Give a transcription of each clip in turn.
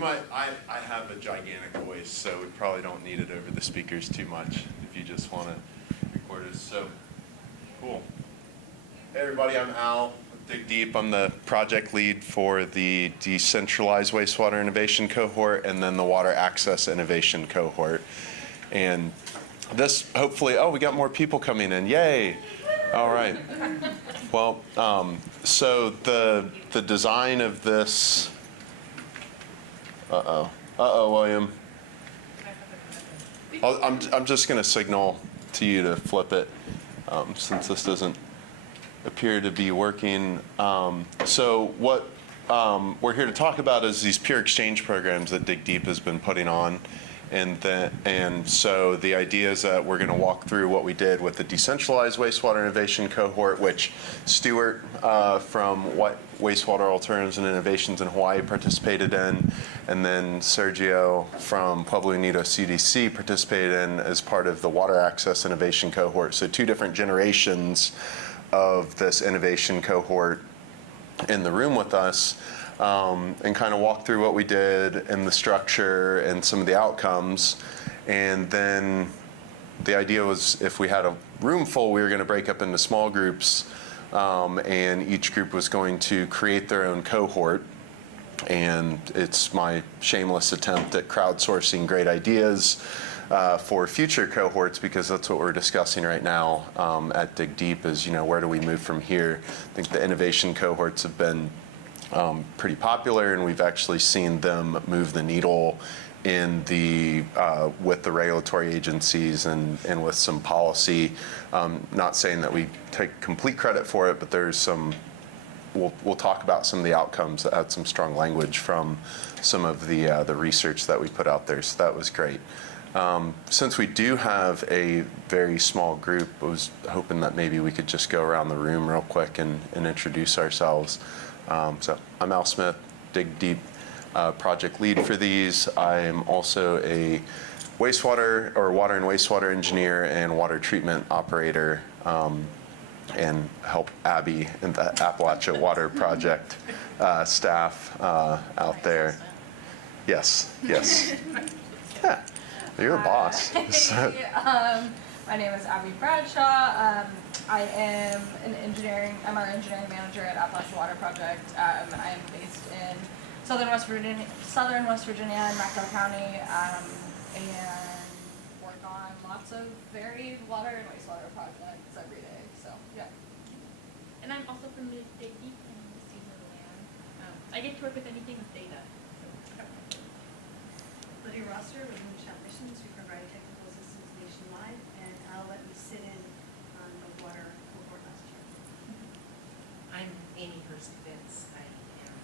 might, I have a gigantic voice, so we probably don't need it over the speakers too much if you just want to record it. So, cool. Hey everybody, I'm Al with DigDeep. I'm the project lead for the Decentralized Wastewater Innovation Cohort and then the Water Access Innovation Cohort. And this, hopefully, oh, we got more people coming in, yay. All right. Well, so the design of this, William. I'm just going to signal to you to flip it since this doesn't appear to be working. So what we're here to talk about is these peer exchange programs that DigDeep has been putting on. And so the idea is that we're going to walk through what we did with the Decentralized Wastewater Innovation Cohort, which Stuart from Wastewater Alternatives and Innovations in Hawaii participated in, and then Sergio from Pueblo Unido CDC participated in as part of the Water Access Innovation Cohort. So two different generations of this innovation cohort in the room with us. And kind of walk through what we did and the structure and some of the outcomes. And then the idea was if we had a room full, we were going to break up into small groups, and each group was going to create their own cohort. And it's my shameless attempt at crowdsourcing great ideas for future cohorts, because that's what we're discussing right now at DigDeep is, where do we move from here? I think the innovation cohorts have been pretty popular, and we've actually seen them move the needle in the with the regulatory agencies and with some policy. Not saying that we take complete credit for it, but there's some. We'll talk about some of the outcomes that had some strong language from some of the research that we put out there. So that was great. Since we do have a very small group, I was hoping that maybe we could just go around the room real quick and introduce ourselves. So I'm Al Smith, DigDeep project lead for these. I'm also a wastewater or water and wastewater engineer and water treatment operator, and help Abby in the Appalachia Water Project staff out there. Yes. Yeah, you're the boss. My name is Abby Bradshaw. I am I'm our engineering manager at Appalachia Water Project. I am based in southern West Virginia in McDowell County, and work on lots of varied water and wastewater projects every day. So, yeah. And I'm also from the DigDeep and the Season of the Land. I get to work with anything with data. Lydia Roster with Moonshot Missions. We provide technical assistance nationwide, and I'll let me sit in on the water cohort last year. I'm Amy Hurst-Vince. I am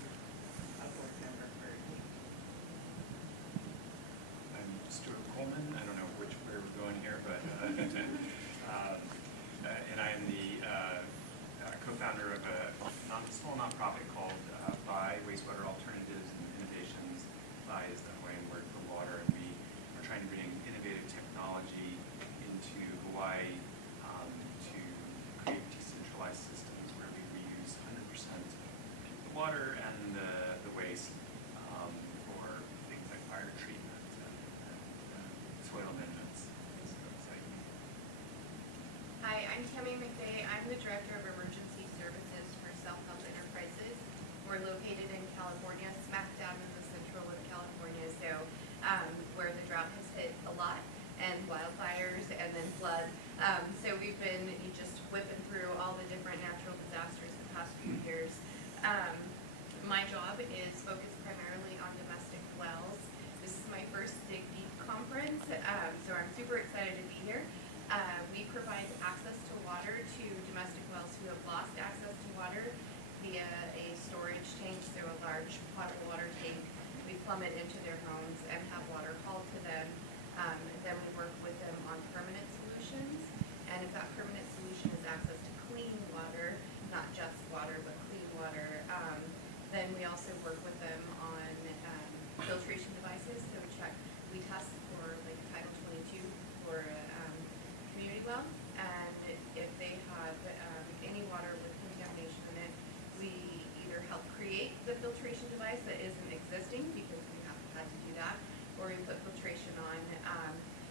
a board member for DigDeep. I'm Stuart Coleman. I don't know which way we're going here, but and I am the co-founder of a small nonprofit called BY Wastewater Alternatives and Innovations. BY is the Hawaiian word for water, and we are trying to bring innovative technology into Hawaii to create decentralized systems where we reuse 100% the water and the waste for things like fire treatment and soil amendments. Hi, I'm Tammy McVeigh. I'm the Director of Emergency Services for Self-Help Enterprises. We're located in California, smack dab in the central of California, so where the drought has hit a lot, and wildfires, and then flood. So we've been just whipping through all the different natural disasters the past few years. My job is focused primarily on domestic wells. This is my first DigDeep conference, so I'm super excited to be here. We provide access to water to domestic wells who have lost access to water via a storage tank, so a large potable water tank. We plumb it into their homes and have water called to them. Then we work with them on permanent solutions. And if that permanent solution is access to clean water, not just water, but clean water, then we also work with them on filtration devices. So we test for like Title 22 for community well. And if they have any water with contamination in it, we either help create the filtration device that isn't existing because we have had to do that, or we put filtration on.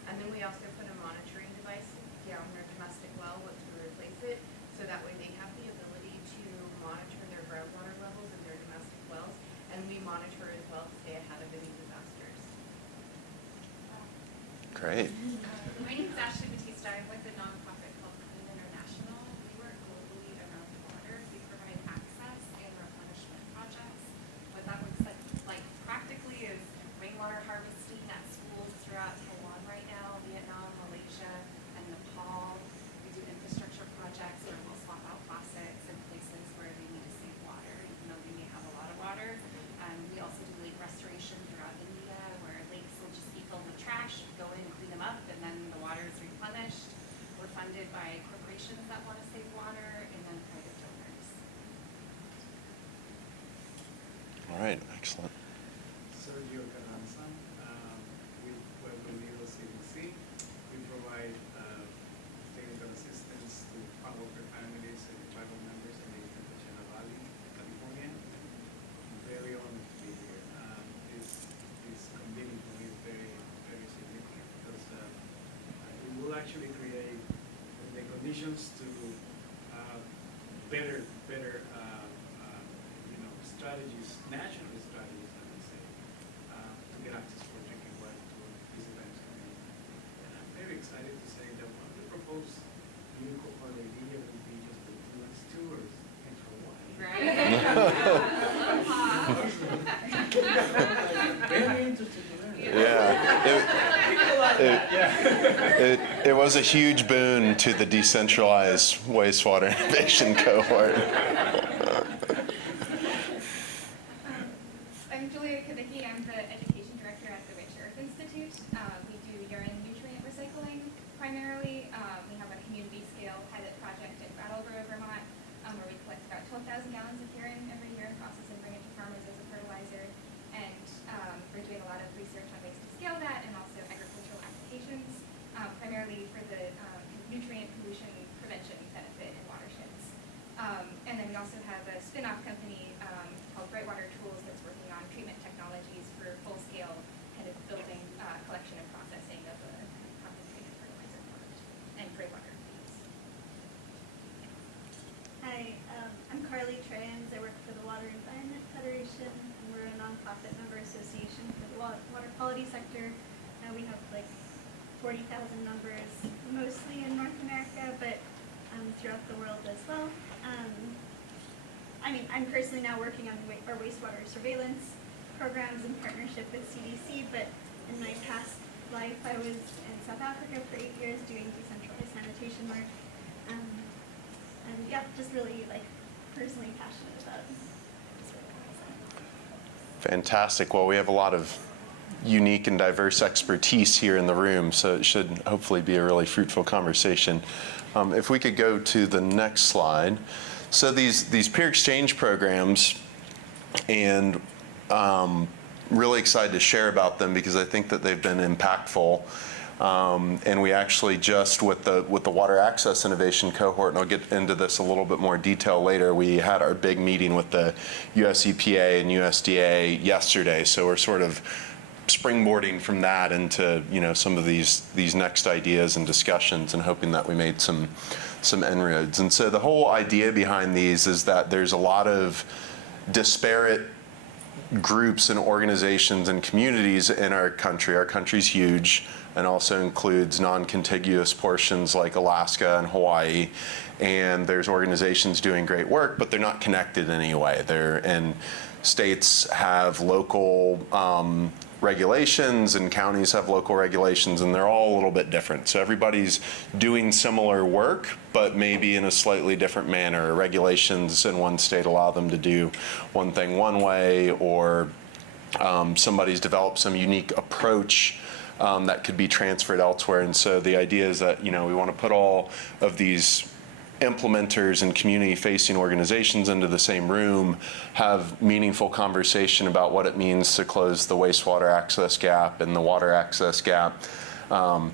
And then we also put a monitoring device down their domestic well once we replace it, so that way they have the ability to monitor their groundwater levels in their domestic wells, and we monitor as well to stay ahead of any disasters. Great. My name is Ashley Batista. I'm with a nonprofit called Clean International. We work globally around water. We provide access and replenishment projects. What that looks like practically is rainwater harvesting at schools throughout Taiwan right now, Vietnam, Malaysia, and Nepal. We do infrastructure projects where we'll swap out faucets in places where they need to save water, even though they may have a lot of water. We also do lake restoration throughout India, where lakes will just be filled with trash, go in and clean them up, and then the water is replenished. We're funded by corporations that want to save water, and then private donors. All right, excellent. Sergio Carranza, with Pueblo Unido CDC. We provide technical assistance to power families and tribal members in the Coachella Valley, California. Very honored to be here. This convening for me is very, very significant because it will actually create the conditions to better strategies, national strategies, I would say, to get access for drinking water to this event. And I'm very excited to say that one of the proposed new Cohort idea would be just to do us tours in Hawaii. Very interested in that. It was a huge boon to the decentralized wastewater innovation cohort. I'm Julia Kavicki. I'm the education director at the Rich Earth Institute. We do urine nutrient recycling primarily. We have a community scale pilot project in Brattleboro, Vermont, where we collect about 12,000 gallons of urine every year and process and bring it to farmers as a fertilizer. And we're doing a lot of research on ways to scale that and also agricultural applications, primarily for the nutrient pollution prevention benefit in watersheds. And then we also have a spin-off company called Brightwater Tools that's working on treatment technologies for full-scale kind of building, collection, and processing of a concentrated fertilizer product and gray water feeds. Hi, I'm Carly Trans. I work for the Water Environment Federation, and we're a nonprofit member association for the water quality sector. We have like 40,000 members, mostly in North America, but throughout the world as well. I'm personally now working on our wastewater surveillance programs in partnership with CDC, but in my past life I was in South Africa for 8 years doing decentralized sanitation work. And yeah, just really personally passionate about this work. Fantastic. Well, we have a lot of unique and diverse expertise here in the room, so it should hopefully be a really fruitful conversation. If we could go to the next slide. So these peer exchange programs, and really excited to share about them because I think that they've been impactful. And we actually just, with the Water Access Innovation Cohort, and I'll get into this a little bit more detail later, we had our big meeting with the US EPA and USDA yesterday, so we're sort of springboarding from that into some of these next ideas and discussions, and hoping that we made some inroads. And so the whole idea behind these is that there's a lot of disparate groups and organizations and communities in our country. Our country's huge and also includes non-contiguous portions like Alaska and Hawaii. And there's organizations doing great work, but they're not connected in any way. And states have local regulations and counties have local regulations, and they're all a little bit different. So everybody's doing similar work, but maybe in a slightly different manner. Regulations in one state allow them to do one thing one way, or somebody's developed some unique approach that could be transferred elsewhere. And so the idea is that we want to put all of these implementers and community-facing organizations into the same room, have meaningful conversation about what it means to close the wastewater access gap and the water access gap, and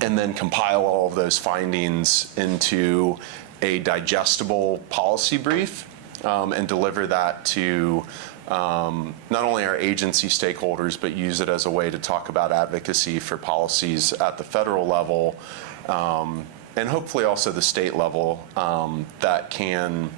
then compile all of those findings into a digestible policy brief and deliver that to not only our agency stakeholders, but use it as a way to talk about advocacy for policies at the federal level, and hopefully also the state level, that can,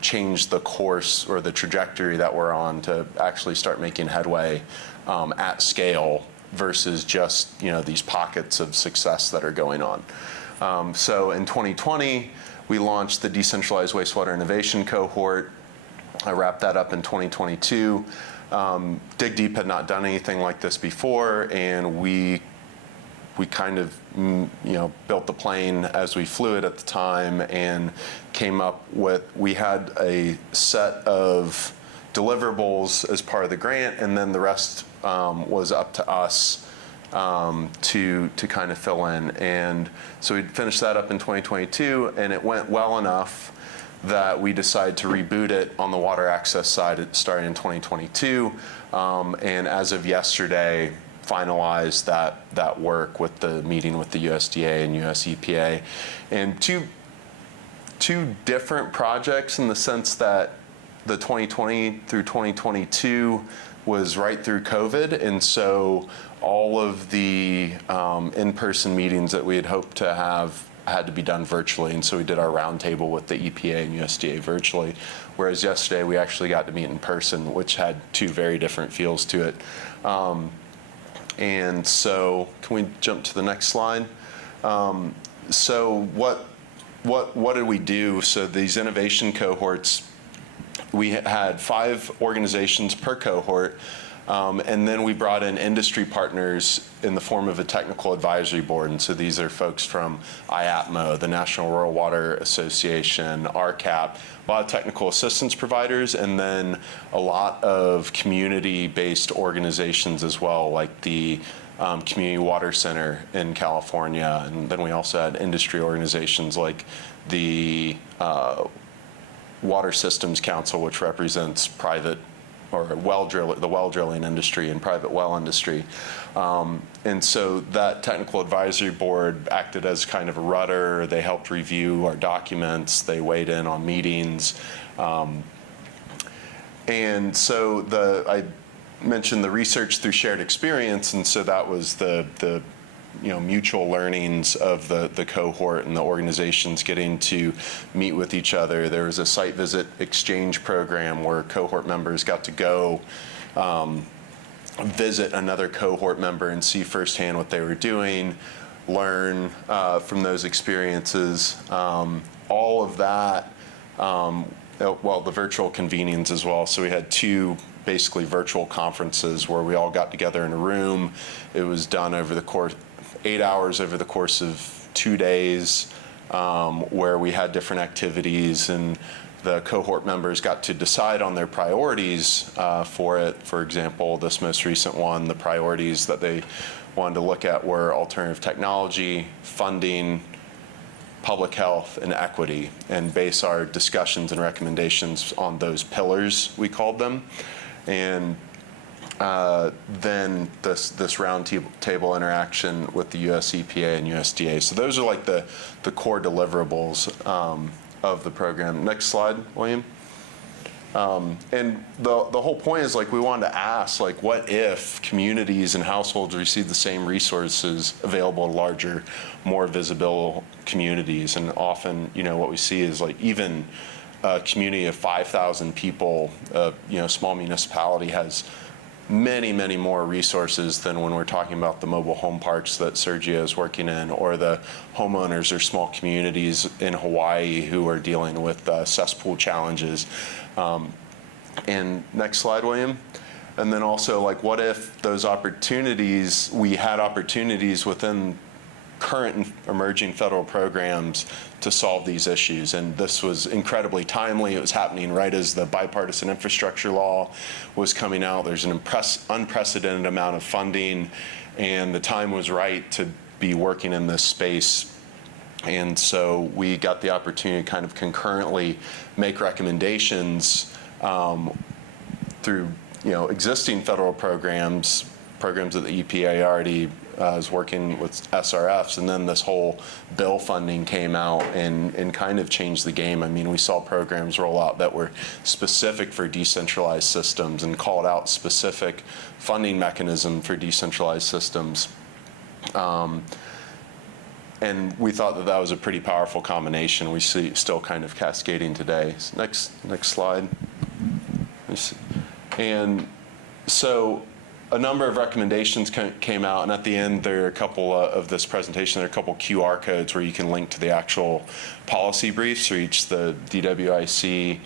change the course or the trajectory that we're on to actually start making headway at scale versus just, these pockets of success that are going on. So in 2020, we launched the Decentralized Wastewater Innovation Cohort. I wrapped that up in 2022. DigDeep had not done anything like this before, and we kind of, built the plane as we flew it at the time and came up with, we had a set of deliverables as part of the grant, and then the rest was up to us to kind of fill in. And so we finished that up in 2022, and it went well enough that we decided to reboot it on the water access side starting in 2022. And as of yesterday, finalized that work with the meeting with the USDA and US EPA. And two different projects in the sense that the 2020 through 2022 was right through COVID, and so all of the in-person meetings that we had hoped to have had to be done virtually, and so we did our roundtable with the EPA and USDA virtually, whereas yesterday we actually got to meet in person, which had two very different feels to it. And so, can we jump to the next slide? So what did we do? So these innovation cohorts, we had 5 organizations per cohort, and then we brought in industry partners in the form of a technical advisory board. And so these are folks from IAPMO, the National Rural Water Association, RCAP, a lot of technical assistance providers, and then a lot of community-based organizations as well, like the Community Water Center in California. And then we also had industry organizations like the Water Systems Council, which represents private or the well drilling industry and private well industry. And so that technical advisory board acted as kind of a rudder. They helped review our documents. They weighed in on meetings. And so I mentioned the research through shared experience, and so that was the mutual learnings of the cohort and the organizations getting to meet with each other. There was a site visit exchange program where cohort members got to go visit another cohort member and see firsthand what they were doing, learn from those experiences. All of that, well, the virtual convenings as well. So we had 2 basically virtual conferences where we all got together in a room. It was done over the course 8 hours over the course of 2 days, where we had different activities, and the cohort members got to decide on their priorities for it. For example, this most recent one, the priorities that they wanted to look at were alternative technology, funding, public health, and equity, and base our discussions and recommendations on those pillars, we called them. And then this round table interaction with the US EPA and USDA. So those are like the core deliverables of the program. Next slide, William. And the whole point is, like, we wanted to ask, like, what if communities and households receive the same resources available to larger, more visible communities? And often, what we see is, like, even a community of 5,000 people, small municipality has many, many more resources than when we're talking about the mobile home parks that Sergio is working in, or the homeowners or small communities in Hawaii who are dealing with cesspool challenges. And next slide, William. And then also, like, what if those opportunities, we had opportunities within current and emerging federal programs to solve these issues? And this was incredibly timely. It was happening right as the bipartisan infrastructure law was coming out. There's an unprecedented amount of funding, and the time was right to be working in this space. And so we got the opportunity to kind of concurrently make recommendations through existing federal programs programs that the EPA already is working with SRFs, and then this whole bill funding came out and kind of changed the game. I mean, we saw programs roll out that were specific for decentralized systems and called out specific funding mechanism for decentralized systems. And we thought that that was a pretty powerful combination. We see still kind of cascading today. So next slide. And so a number of recommendations came out, and at the end there are a couple of this presentation, there are a couple QR codes where you can link to the actual policy briefs for each the DWIC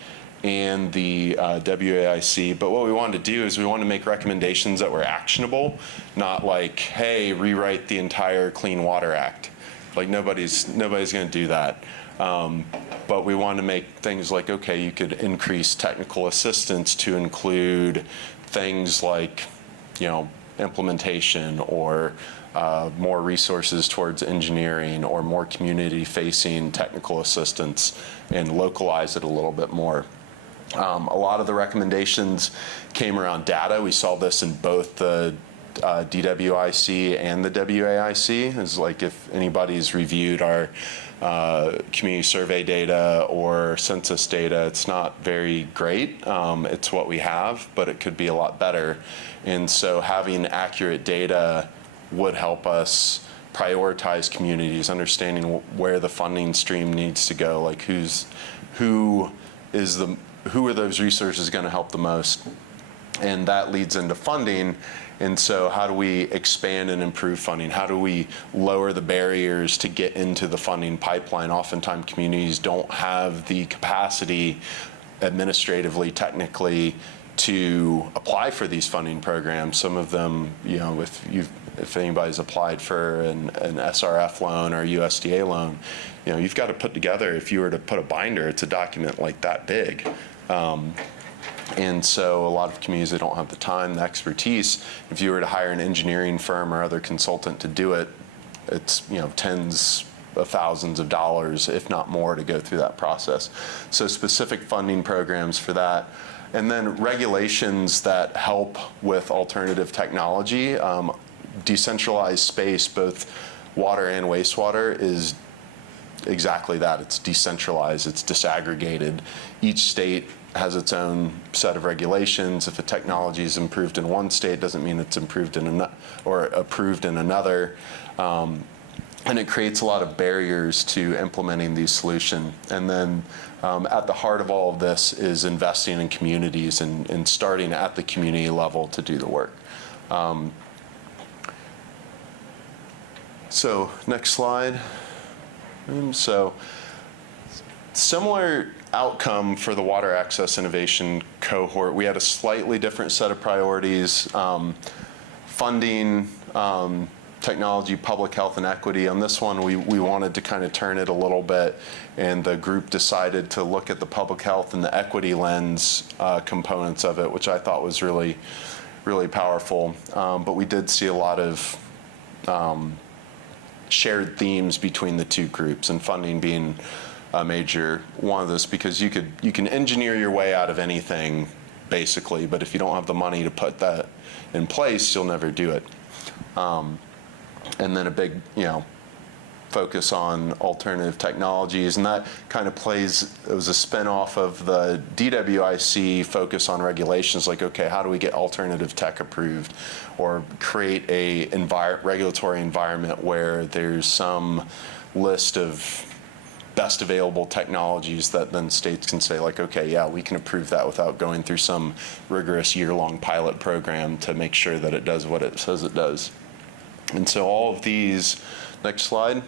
and the WAIC. But what we wanted to do is we wanted to make recommendations that were actionable, not like, hey, rewrite the entire Clean Water Act. Like nobody's going to do that. But we want to make things like, okay, you could increase technical assistance to include things like, you know, implementation, or more resources towards engineering, or more community-facing technical assistance, and localize it a little bit more. A lot of the recommendations came around data. We saw this in both the DWIC and the WAIC. It's like if anybody's reviewed our community survey data or census data, it's not very great. It's what we have, but it could be a lot better. And so having accurate data would help us prioritize communities, understanding where the funding stream needs to go, like who are those resources going to help the most. And that leads into funding. And so how do we expand and improve funding? How do we lower the barriers to get into the funding pipeline? Oftentimes communities don't have the capacity administratively, technically, to apply for these funding programs. Some of them, you know, if anybody's applied for an SRF loan or a USDA loan, you know, you've got to put together, if you were to put a binder, it's a document like that big. And so a lot of communities, they don't have the time, the expertise. If you were to hire an engineering firm or other consultant to do it, it's, you know, tens of thousands of dollars, if not more, to go through that process. So specific funding programs for that. And then regulations that help with alternative technology. Decentralized space, both water and wastewater, is exactly that. It's decentralized, it's disaggregated. Each state has its own set of regulations. If a technology is improved in one state, doesn't mean it's improved in another or approved in another. And it creates a lot of barriers to implementing these solutions. And then at the heart of all of this is investing in communities and starting at the community level to do the work. So next slide. So similar outcome for the water access innovation cohort. We had a slightly different set of priorities. Funding, technology, public health, and equity. On this one, we wanted to kind of turn it a little bit, and the group decided to look at the public health and the equity lens components of it, which I thought was really, really powerful. But we did see a lot of shared themes between the two groups, and funding being a major one of this, because you can engineer your way out of anything basically, but if you don't have the money to put that in place, you'll never do it. And then a big, you know, focus on alternative technologies, and that kind of plays, it was a spin-off of the DWIC focus on regulations, like, okay, how do we get alternative tech approved, or create a regulatory environment where there's some list of best available technologies that then states can say, like, okay, yeah, we can approve that without going through some rigorous year-long pilot program to make sure that it does what it says it does. And so all of these, next slide,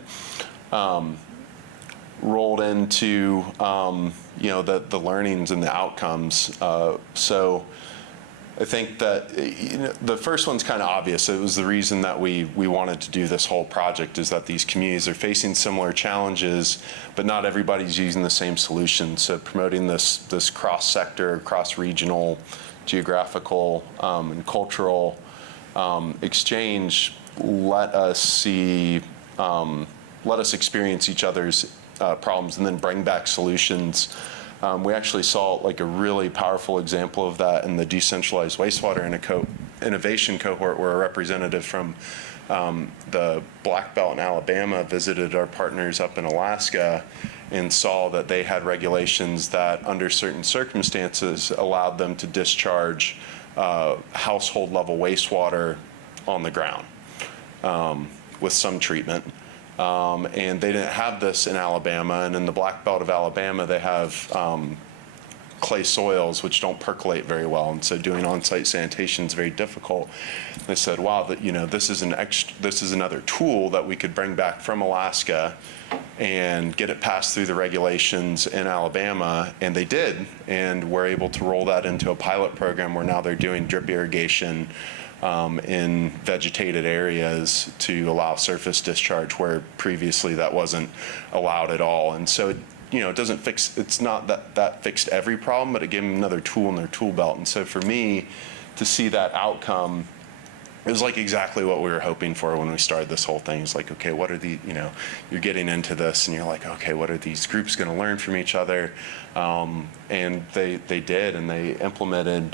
rolled into you know, the learnings and the outcomes. So I think that, you know, the first one's kind of obvious. It was the reason that we wanted to do this whole project, is that these communities are facing similar challenges, but not everybody's using the same solution. So promoting this cross-sector, cross-regional, geographical, and cultural exchange let us experience each other's problems and then bring back solutions. We actually saw like a really powerful example of that in the decentralized wastewater innovation cohort, where a representative from the Black Belt in Alabama visited our partners up in Alaska and saw that they had regulations that, under certain circumstances, allowed them to discharge household level wastewater on the ground with some treatment. And they didn't have this in Alabama, and in the Black Belt of Alabama, they have clay soils which don't percolate very well, and so doing on-site sanitation is very difficult. They said, wow, this is another tool that we could bring back from Alaska and get it passed through the regulations in Alabama, and they did, and we're able to roll that into a pilot program where now they're doing drip irrigation in vegetated areas to allow surface discharge where previously that wasn't allowed at all. And so it doesn't fix, it's not that fixed every problem, but it gave them another tool in their tool belt. And so for me to see that outcome, it was like exactly what we were hoping for when we started this whole thing. It's like, okay, what are you're getting into this and you're like, okay, what are these groups going to learn from each other? And they did, and they implemented,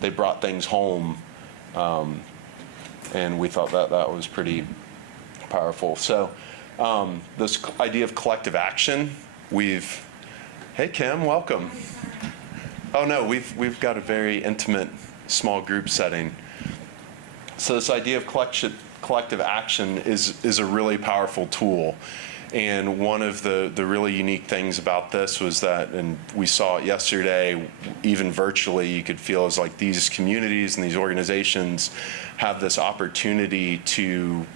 they brought things home. And we thought that was pretty powerful. So this idea of collective action, hey Kim, welcome. Oh no, we've got a very intimate small group setting. So this idea of collective action is a really powerful tool. And one of the really unique things about this was that, and we saw it yesterday, even virtually, you could feel as like these communities and these organizations have this opportunity to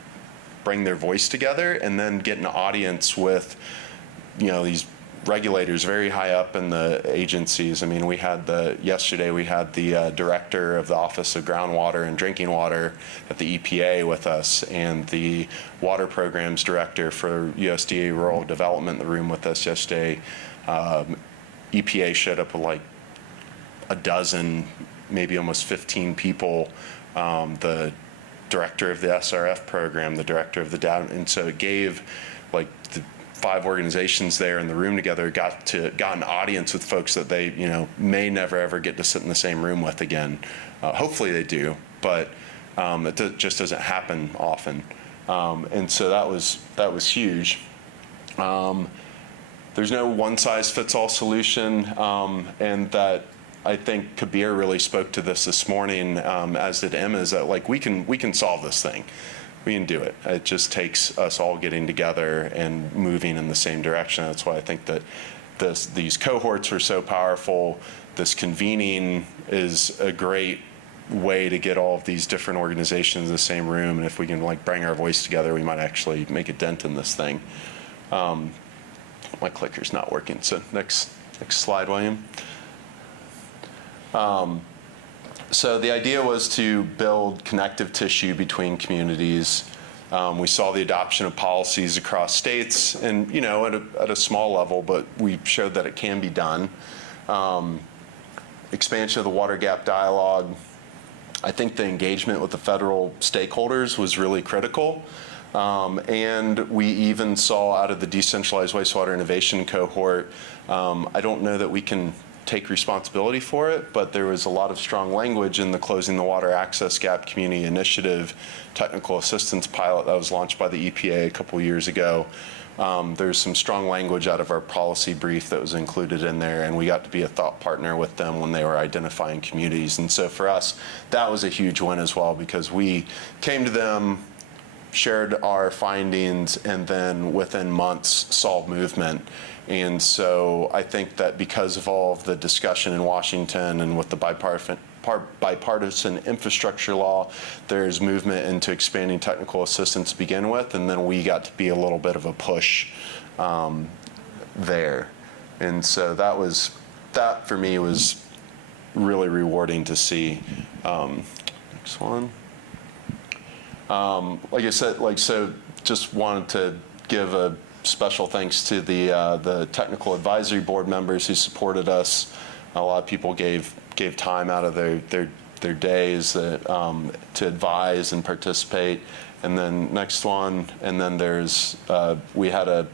bring their voice together and then get an audience with, these regulators very high up in the agencies. I mean, yesterday we had the director of the Office of Groundwater and Drinking Water at the EPA with us, and the water programs director for USDA Rural Development in the room with us yesterday. EPA showed up with like a dozen, maybe almost 15 people. The director of the SRF program, the director of the data, and so it gave like the 5 organizations there in the room together got an audience with folks that they may never ever get to sit in the same room with again. Hopefully they do, but it just doesn't happen often. And so that was huge. There's no one-size-fits-all solution, and that I think Kabir really spoke to this morning, as did Emma, is that like we can solve this thing. We can do it. It just takes us all getting together and moving in the same direction. That's why I think that these cohorts are so powerful. This convening is a great way to get all of these different organizations in the same room. And if we can like bring our voice together, we might actually make a dent in this thing. My clicker's not working. So next slide, William. So the idea was to build connective tissue between communities. We saw the adoption of policies across states, and at a small level, but we showed that it can be done. Expansion of the water gap dialogue. I think the engagement with the federal stakeholders was really critical. And we even saw out of the decentralized wastewater innovation cohort, I don't know that we can take responsibility for it, but there was a lot of strong language in the Closing the Water Access Gap Community Initiative technical assistance pilot that was launched by the EPA a couple years ago. There's some strong language out of our policy brief that was included in there, and we got to be a thought partner with them when they were identifying communities. And so for us, that was a huge win as well, because we came to them, shared our findings, and then within months saw movement. And so I think that because of all of the discussion in Washington and with the bipartisan infrastructure law, there's movement into expanding technical assistance to begin with, and then we got to be a little bit of a push there. And so that for me was really rewarding to see. Next one. Like I said, so just wanted to give a special thanks to the technical advisory board members who supported us. A lot of people gave time out of their days to advise and participate. And then next one, and then there's we had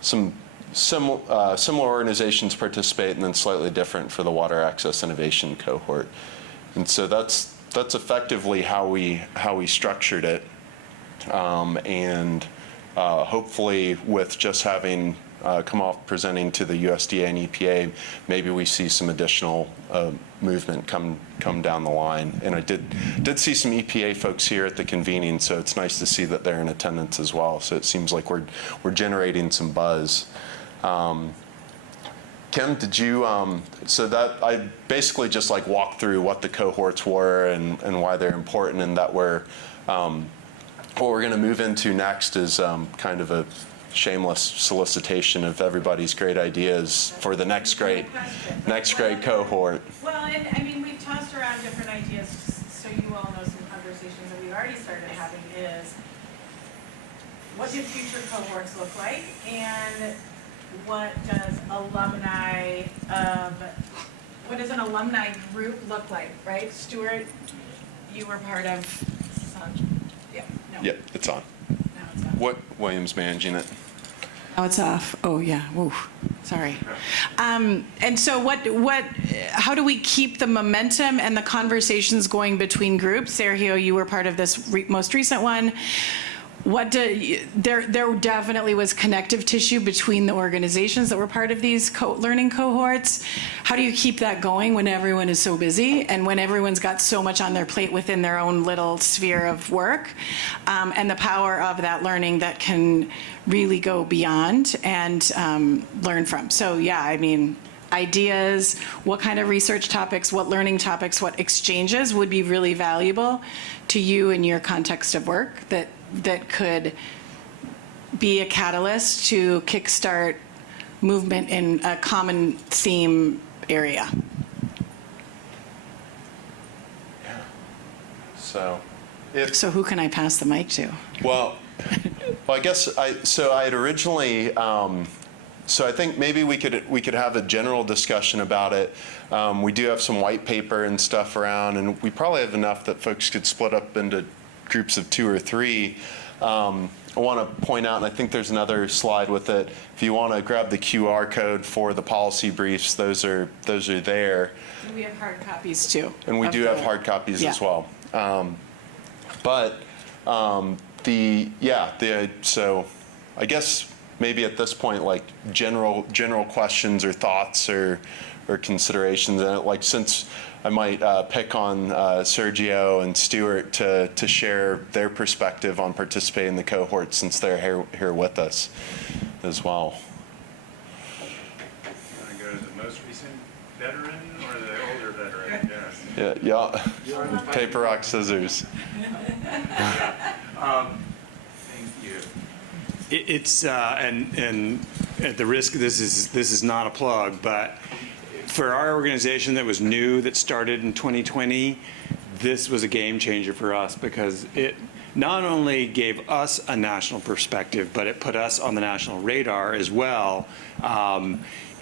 some similar organizations participate, and then slightly different for the water access innovation cohort. And so that's that's effectively how we structured it. And hopefully with just having come off presenting to the USDA and EPA, maybe we see some additional movement come down the line. And I did see some EPA folks here at the convening, so it's nice to see that they're in attendance as well. So it seems like we're generating some buzz. Kim, did you, so that I basically just like walked through what the cohorts were and why they're important, and that what we're going to move into next is kind of a shameless solicitation of everybody's great ideas for the next great cohort. Well, and I mean, we've tossed around different ideas, so you all know some conversations that we've already started having is, what do future cohorts look like, and what does what does an alumni group look like, right? Stuart, you were part of, is this on? Yeah, no. Yep, it's on. No, it's on. What Williams managing it? Oh, it's off. Oh, yeah. Woo. Sorry. And so how do we keep the momentum and the conversations going between groups? Sergio, you were part of this most recent one. There definitely was connective tissue between the organizations that were part of these learning cohorts. How do you keep that going when everyone is so busy and when everyone's got so much on their plate within their own little sphere of work, and the power of that learning that can really go beyond and learn from? So yeah, I mean, ideas, what kind of research topics, what learning topics, what exchanges would be really valuable to you in your context of work that could be a catalyst to kickstart movement in a common theme area. Yeah. So who can I pass the mic to? Well, I guess I had originally. So I think maybe we could have a general discussion about it. We do have some white paper and stuff around, and we probably have enough that folks could split up into groups of 2 or 3. I want to point out, and I think there's another slide with it. If you want to grab the QR code for the policy briefs, those are there. And we have hard copies too. And we do have hard copies as well. So I guess maybe at this point, like general questions or thoughts or considerations, and like since I might pick on Sergio and Stuart to share their perspective on participating in the cohort, since they're here with us as well. Want to go to the most recent veteran or the older veteran? Yes. Yeah. Paper, rock, scissors. Thank you. It's and at the risk, this is not a plug, but for our organization that was new, that started in 2020, this was a game changer for us, because it not only gave us a national perspective, but it put us on the national radar as well.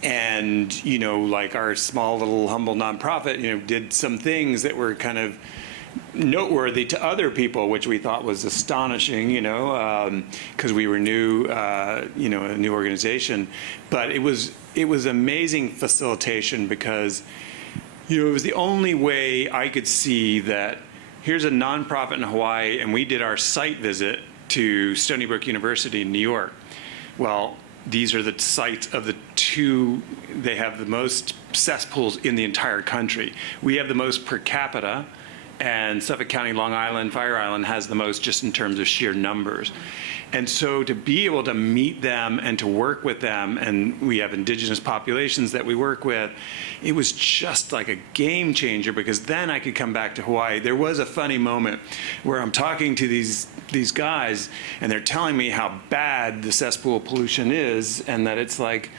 And, you know, like our small little humble nonprofit, you know, did some things that were kind of noteworthy to other people, which we thought was astonishing, you know, because we were new, you know, a new organization. But it was amazing facilitation, because, you know, it was the only way I could see that here's a nonprofit in Hawaii, and we did our site visit to Stony Brook University in New York. Well, these are the sites of the 2, they have the most cesspools in the entire country. We have the most per capita, and Suffolk County, Long Island, Fire Island has the most just in terms of sheer numbers. And so to be able to meet them and to work with them, and we have indigenous populations that we work with, it was just like a game changer, because then I could come back to Hawaii. There was a funny moment where I'm talking to these guys, and they're telling me how bad the cesspool pollution is, and that it's like,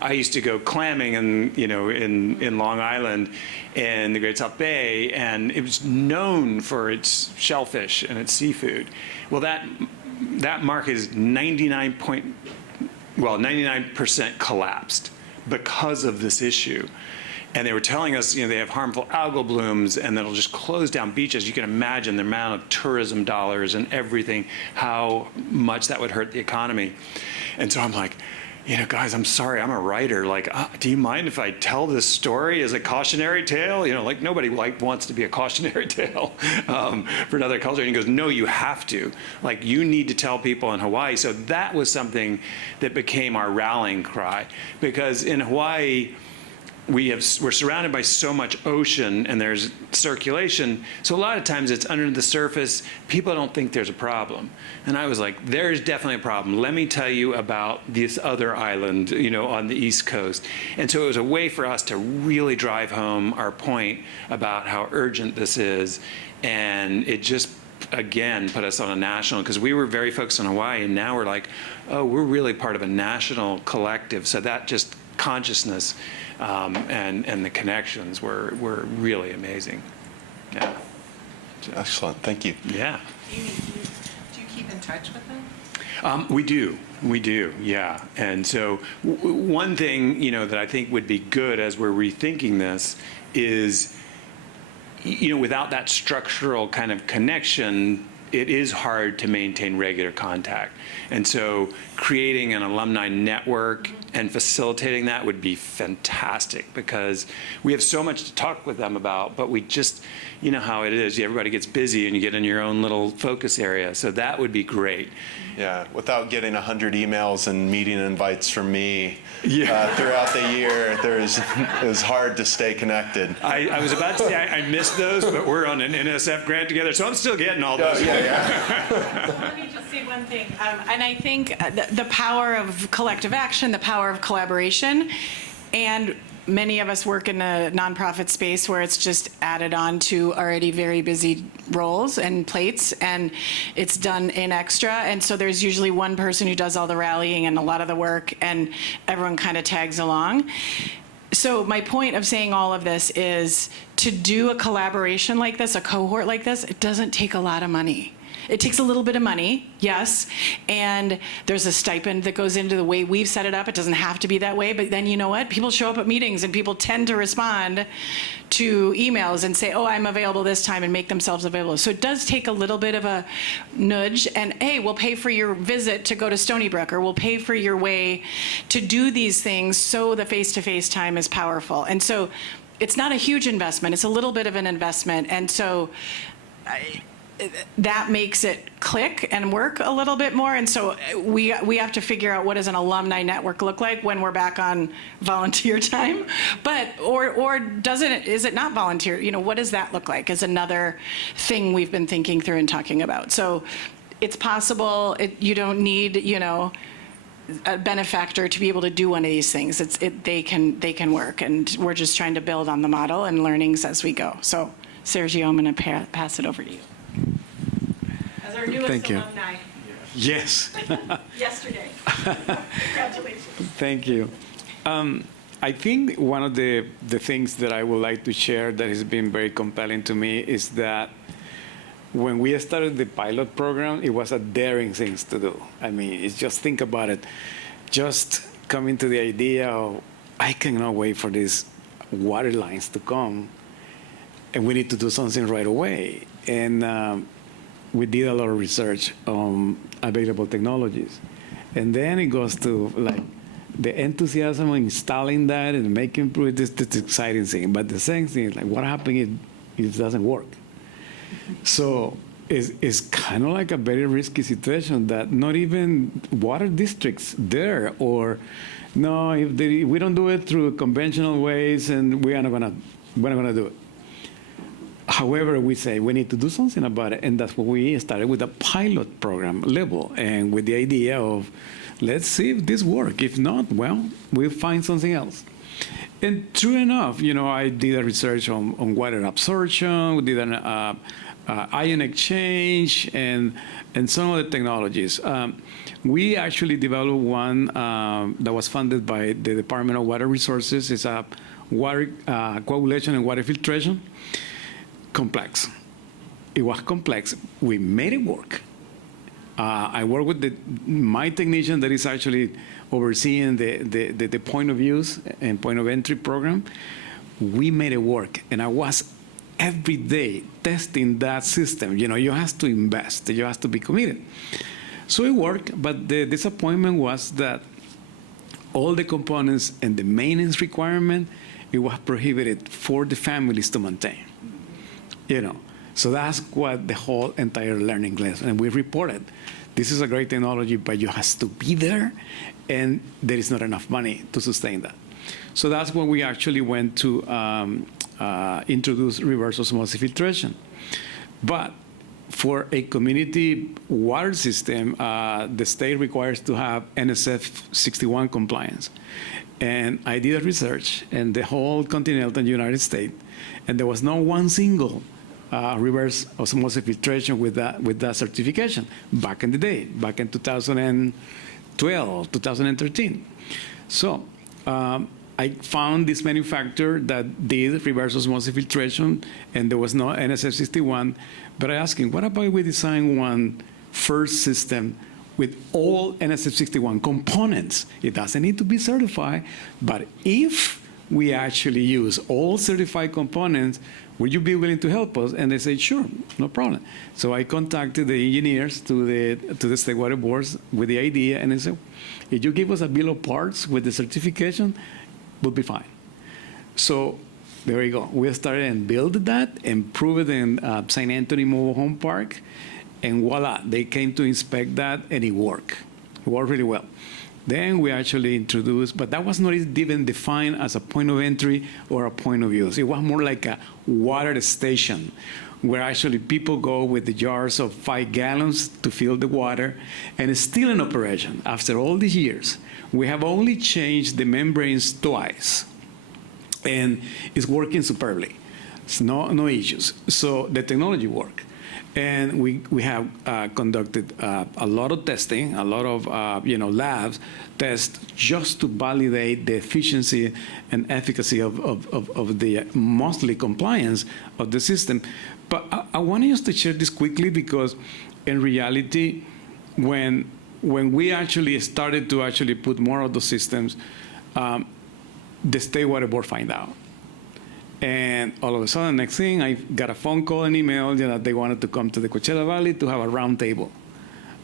I used to go clamming in Long Island in the Great South Bay, and it was known for its shellfish and its seafood. Well, that market is 99% collapsed because of this issue. And they were telling us, you know, they have harmful algal blooms, and that'll just close down beaches. You can imagine the amount of tourism dollars and everything, how much that would hurt the economy. And so I'm like, guys, I'm sorry, I'm a writer. Like, do you mind if I tell this story as a cautionary tale? Like nobody wants to be a cautionary tale for another culture. And he goes, no, you have to. Like, you need to tell people in Hawaii. So that was something that became our rallying cry, because in Hawaii, we're surrounded by so much ocean and there's circulation. So a lot of times it's under the surface. People don't think there's a problem. And I was like, there's definitely a problem. Let me tell you about this other island, on the East Coast. And so it was a way for us to really drive home our point about how urgent this is. And it just, again, put us on a national, because we were very focused on Hawaii, and now we're like, oh, we're really part of a national collective. So that just consciousness and the connections were really amazing. Yeah. Excellent. Thank you. Yeah. Do you keep in touch with them? We do, yeah. And so one thing, that I think would be good as we're rethinking this is, without that structural kind of connection, it is hard to maintain regular contact. And so creating an alumni network and facilitating that would be fantastic, because we have so much to talk with them about, but we just, how it is, everybody gets busy and you get in your own little focus area. So that would be great. Yeah, without getting 100 emails and meeting invites from me throughout the year, it was hard to stay connected. I was about to say I missed those, but we're on an NSF grant together, so I'm still getting all those. Let me just say one thing. And I think the power of collective action, the power of collaboration, and many of us work in a nonprofit space where it's just added on to already very busy roles and plates, and it's done in extra. And so there's usually one person who does all the rallying and a lot of the work, and everyone kind of tags along. So my point of saying all of this is, to do a collaboration like this, a cohort like this, it doesn't take a lot of money. It takes a little bit of money, yes, and there's a stipend that goes into the way we've set it up. It doesn't have to be that way, but then you know what? People show up at meetings and people tend to respond to emails and say, oh, I'm available this time, and make themselves available. So it does take a little bit of a nudge, and hey, we'll pay for your visit to go to Stony Brook, or we'll pay for your way to do these things, so the face-to-face time is powerful. And so it's not a huge investment, it's a little bit of an investment, and so that makes it click and work a little bit more. And so we have to figure out, what does an alumni network look like when we're back on volunteer time? But or is it not volunteer? What does that look like, is another thing we've been thinking through and talking about. So it's possible. You don't need a benefactor to be able to do one of these things. They can work, and we're just trying to build on the model and learnings as we go. So Sergio, I'm going to pass it over to you. As our newest Thank you. alumni. Yes. Yesterday. Congratulations. Thank you. I think one of the things that I would like to share that has been very compelling to me is that when we started the pilot program, it was a daring thing to do. I mean, it's just, think about it. Just coming to the idea of, I cannot wait for these water lines to come, and we need to do something right away. And we did a lot of research on available technologies. And then it goes to like the enthusiasm of installing that and making this exciting thing. But the same thing is like, what happens if it doesn't work? So it's kind of like a very risky situation that not even water districts there, or no, if we don't do it through conventional ways, and we're not gonna do it. However, we say we need to do something about it, and that's what we started with a pilot program level, and with the idea of, let's see if this works. If not, well, we'll find something else. And true enough, I did a research on water absorption, we did an ion exchange, and some of the technologies. We actually developed one that was funded by the Department of Water Resources. It's a water coagulation and water filtration. Complex. It was complex. We made it work. I work with my technician that is actually overseeing the point of use and point of entry program. We made it work, and I was every day testing that system. You have to invest. You have to be committed. So it worked, but the disappointment was that all the components and the maintenance requirement, it was prohibited for the families to maintain. So that's what the whole entire learning lesson, and we reported, this is a great technology, but you have to be there, and there is not enough money to sustain that. So that's when we actually went to introduce reverse osmosis filtration. But for a community water system, the state requires to have NSF 61 compliance. And I did a research in the whole continental United States, and there was no one single reverse osmosis filtration with that certification back in the day, back in 2012, 2013. So I found this manufacturer that did reverse osmosis filtration, and there was no NSF 61. But I asked him, what about we design one first system with all NSF 61 components? It doesn't need to be certified, but if we actually use all certified components, would you be willing to help us? And they said, sure, no problem. So I contacted the engineers to the state water boards with the idea, and they said, if you give us a bill of parts with the certification, we'll be fine. So there you go. We started and built that and proved it in St. Anthony Mobile Home Park, and voila, they came to inspect that, and it worked. It worked really well. Then we actually introduced, but that was not even defined as a point of entry or a point of use. It was more like a water station where actually people go with the jars of 5 gallons to fill the water, and it's still in operation after all these years. We have only changed the membranes twice, and it's working superbly. It's no issues. So the technology works. And we have conducted a lot of testing, a lot of labs tests just to validate the efficiency and efficacy of the mostly compliance of the system. But I want us to share this quickly because in reality, when we actually started to actually put more of those systems, the State Water Board find out. And all of a sudden, next thing, I got a phone call and email that they wanted to come to the Coachella Valley to have a round table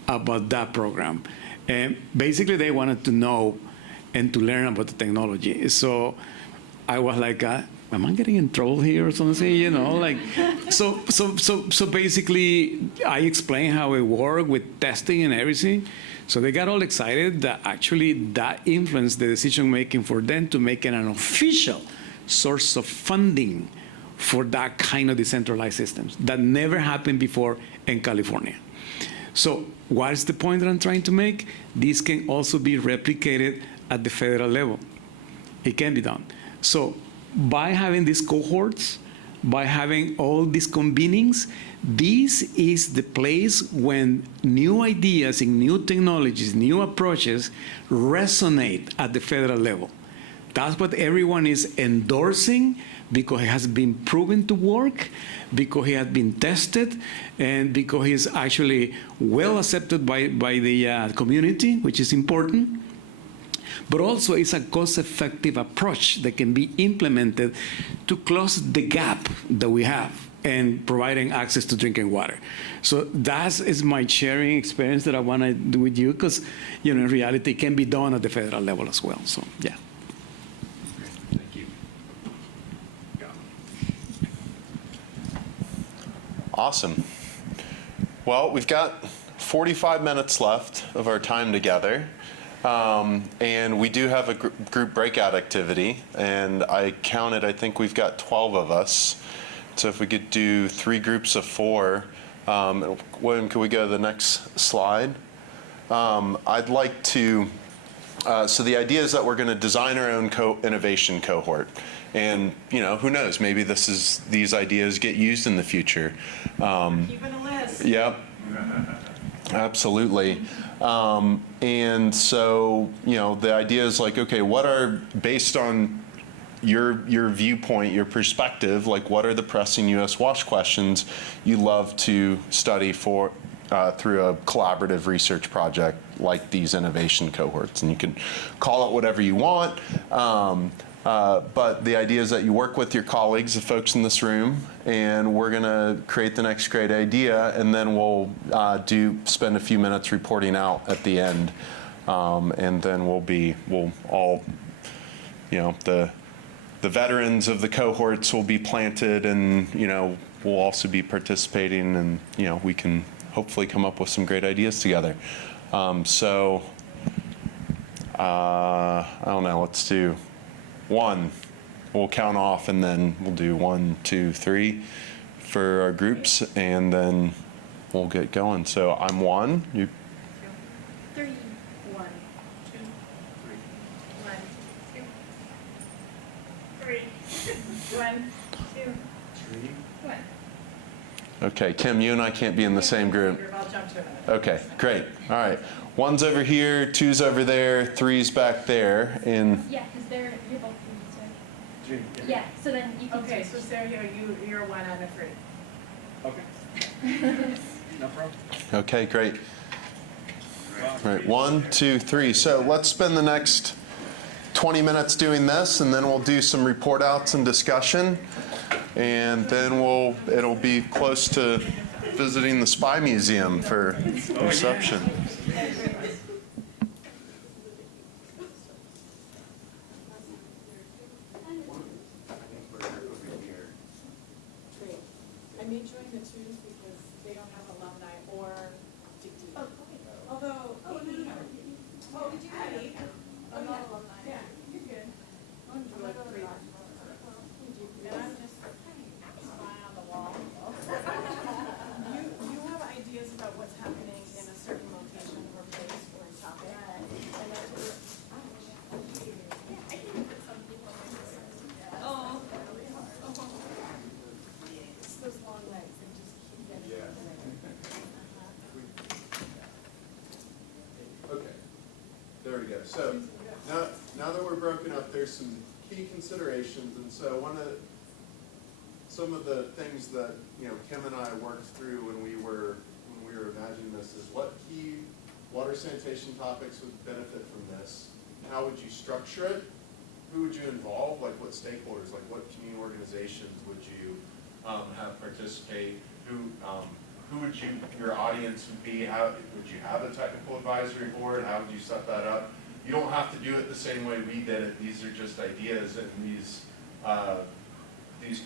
about that program. And basically, they wanted to know and to learn about the technology. So I was like, am I getting in trouble here or something? So basically, I explained how it worked with testing and everything. So they got all excited that actually that influenced the decision-making for them to make it an official source of funding for that kind of decentralized systems that never happened before in California. So what is the point that I'm trying to make? This can also be replicated at the federal level. It can be done. So by having these cohorts, by having all these convenings, this is the place when new ideas and new technologies, new approaches resonate at the federal level. That's what everyone is endorsing because it has been proven to work, because it has been tested, and because it's actually well accepted by the community, which is important. But also it's a cost-effective approach that can be implemented to close the gap that we have in providing access to drinking water. So that is my sharing experience that I want to do with you because, in reality, it can be done at the federal level as well. So, yeah. Awesome. Well, we've got 45 minutes left of our time together. And we do have a group breakout activity. And I counted, I think we've got 12 of us. So if we could do 3 groups of 4. William, can we go to the next slide? I'd like to, so the idea is that we're going to design our own innovation cohort. And, who knows, maybe these ideas get used in the future. Keeping a list. Yep. Absolutely. And so, the idea is like, okay, what are, based on your viewpoint, your perspective, like what are the pressing U.S. WASH questions you love to study for through a collaborative research project like these innovation cohorts? And you can call it whatever you want. But the idea is that you work with your colleagues, the folks in this room, and we're going to create the next great idea, and then we'll spend a few minutes reporting out at the end. And then we'll all, the veterans of the cohorts will be planted, and, we'll also be participating, and, we can hopefully come up with some great ideas together. I don't know, let's do 1. We'll count off, and then we'll do 1, 2, 3 for our groups, and then we'll get going. So I'm 1. You. 3, 1, 2, 3, 1, 2, 3, 1, 2, 1. Okay, Kim, you and I can't be in the same group. I'll jump to it. Okay, great. All right. 1's over here, 2's over there, 3's back there, and Yeah, because you're both three, so. Yeah, so then you can Okay, switch. so Sarah, you're 1 on a 3. Okay. No problem. okay, great. All right, 1, 2, 3. So let's spend the next 20 minutes doing this, and then we'll do some report outs and discussion, and then it'll be close to visiting the Spy Museum for reception. I may join the 2s because they don't have alumni or DigDeep. Although, we do have. Oh, not alumni. Yeah, you're good. I'm doing like 3. And I'm just fly on the wall. You have ideas about what's happening in a certain location or place or topic. And that's what it's those long legs and just keep getting Okay, there we go. So now that we're broken up, there's some key considerations, and so some of the things that Kim and I worked through when we were imagining this is what key water sanitation topics would benefit from this. How would you structure it? Who would you involve? Like what stakeholders? Like what community organizations would you have participate? Who would your audience would be? How would you have a technical advisory board? How would you set that up? You don't have to do it the same way we did it. These are just ideas, and these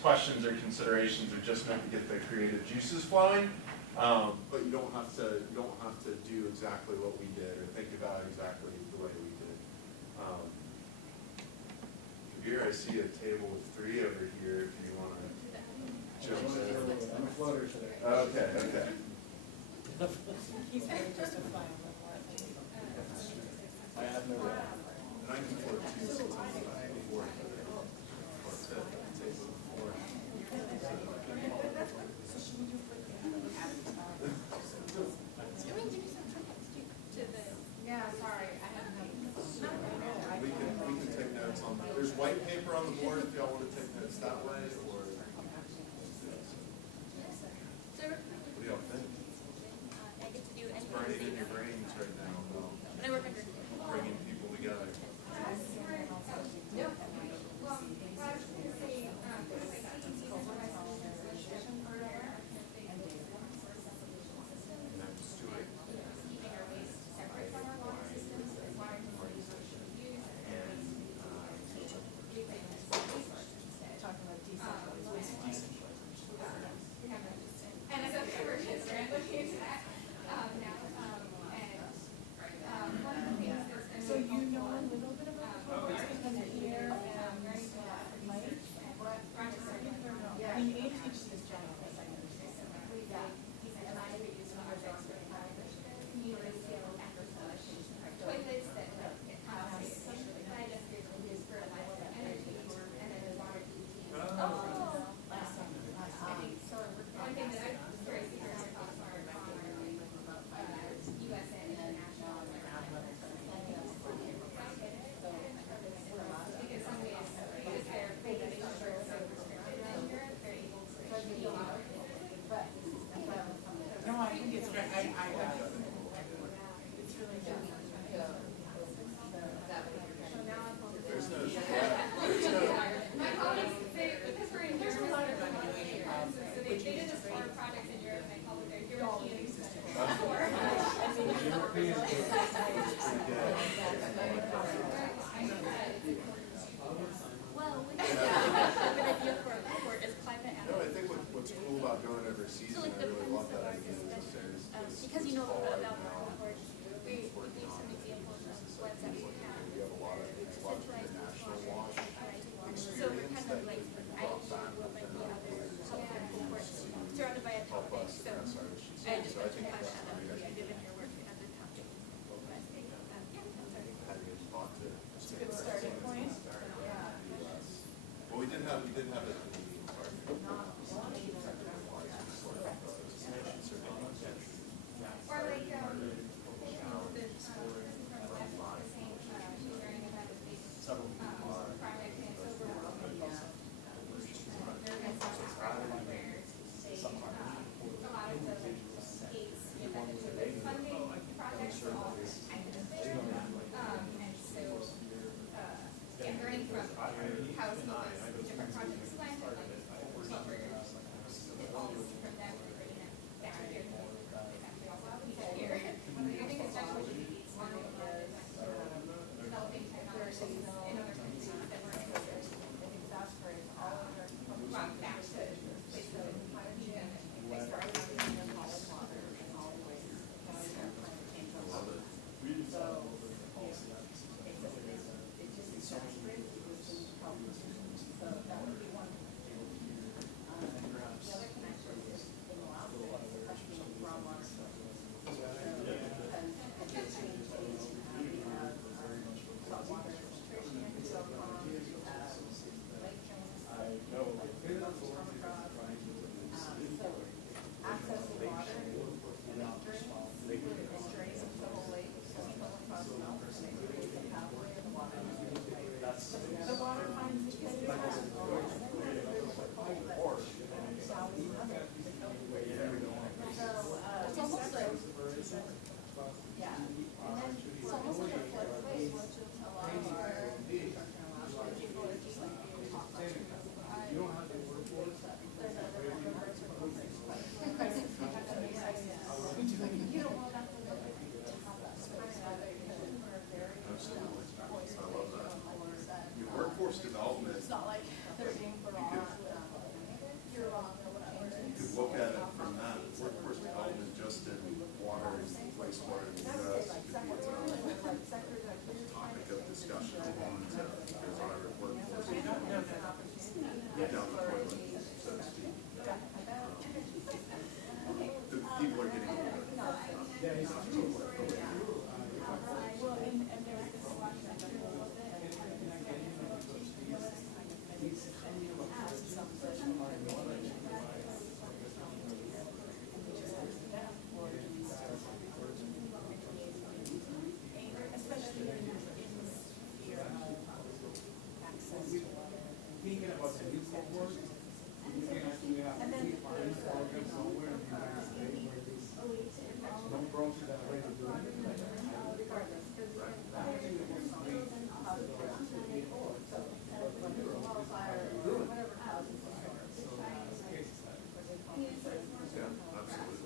questions or considerations are just meant to get the creative juices flowing. But you don't have to do exactly what we did or think about exactly the way we did. Kabir, I see a table with 3 over here. If you want to jump in. I'm a floater today. Okay. He's going just to fly on the wall. I have no. And I can float 2 since I'm before. Yeah, sorry, I haven't. We can take notes on that. There's white paper on the board if y'all want to take notes that way, or what do y'all think? I get to do It's burning in your brains right now about when I work under. bringing people together. Well, we have an idea for a cohort is climate No, I adaptation. think what's cool about going over So season, like I the really premise love of that our idea. discussion, There's because you know fall right about now. cohort, we gave some examples of floods that we have. We have a lot of Centralized national water, wash right? So we're kind of like, I what might be other cohorts surrounded by a topic, so I just mentioned climate adaptation given your work as a topic. But I think, yeah, that's It's a good starting point. Well, we did have it in the meeting part. Or like, the person from last law is saying, she's wearing a kind of big, project and so we're they're going to talk about where they, a lot of the like states independent funding projects are all active there. And so, yeah, learning from how some of those different projects went and like what were the goals from them for bringing it back here. It's actually also here. I think especially one of the developing technologies in other countries that were in those brought back to places of even It's almost like, yeah, and then it's almost like a floodplain, which is a lot of our people are just like being taught not to. There's other members of the crisis. You don't want that to look like to have that space. We're very voice I love that. that. Your workforce development, It's not like they're being put on, you're wrong or whatever. you could look at it from that, workforce development just in water and wastewater in the US could be its own topic of discussion alone to design our workforce. Get down the toilet, so to speak. The people are getting older. Thinking about the new cohort, we can actually have find programs somewhere in the United States where this no process that way to do it. Yeah, absolutely.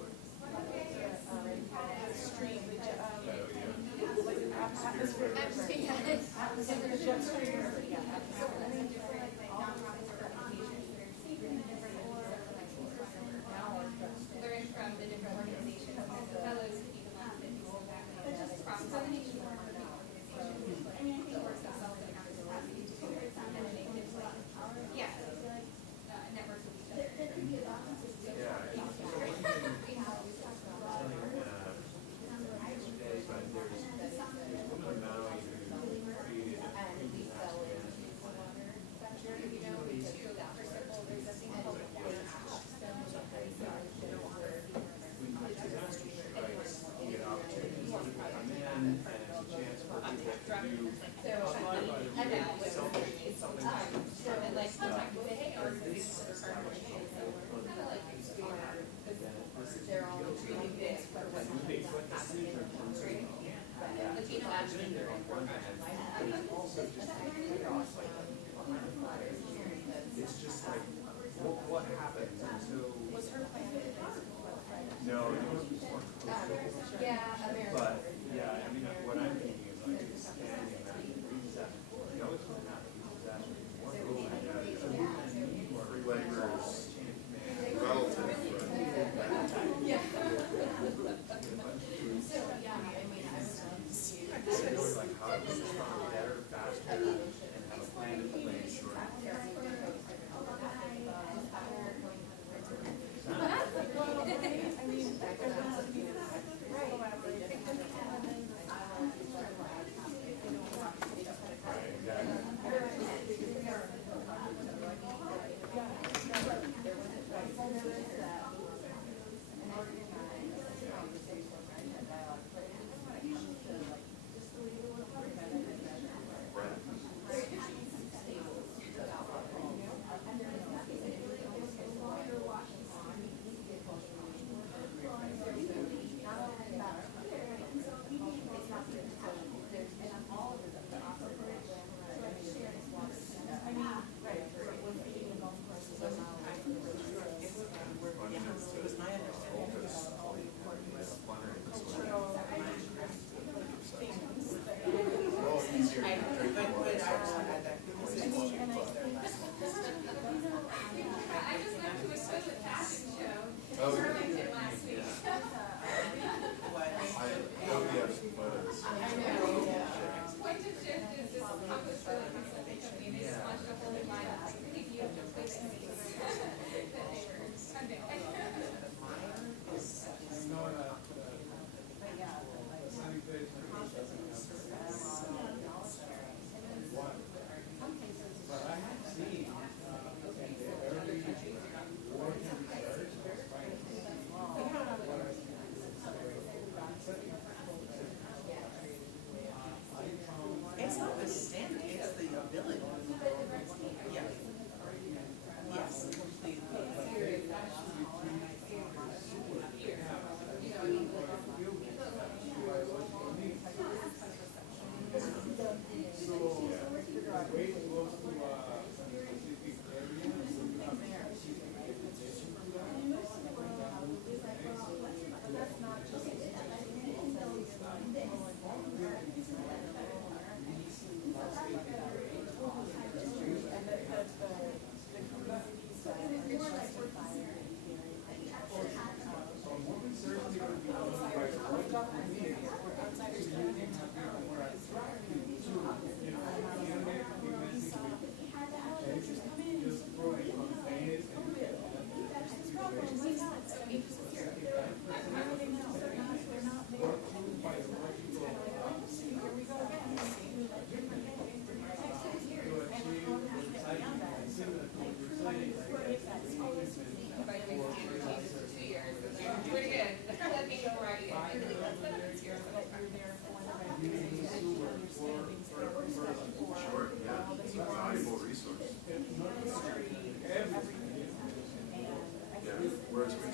learn from the different organizations and the fellows to be the ones that do all that. Cross-pollination work with the organizations, the orgs themselves that have the capacity to do it, and then they can like, yeah, network with each other. And like sometimes we say, hey, or these are kind of like they're all really big, but what's happening in the country. Latino action, they're in It's just like, what happens until. Was her plan to No, it was before. yeah, America. But, yeah, I mean, what I'm thinking is like expanding that reset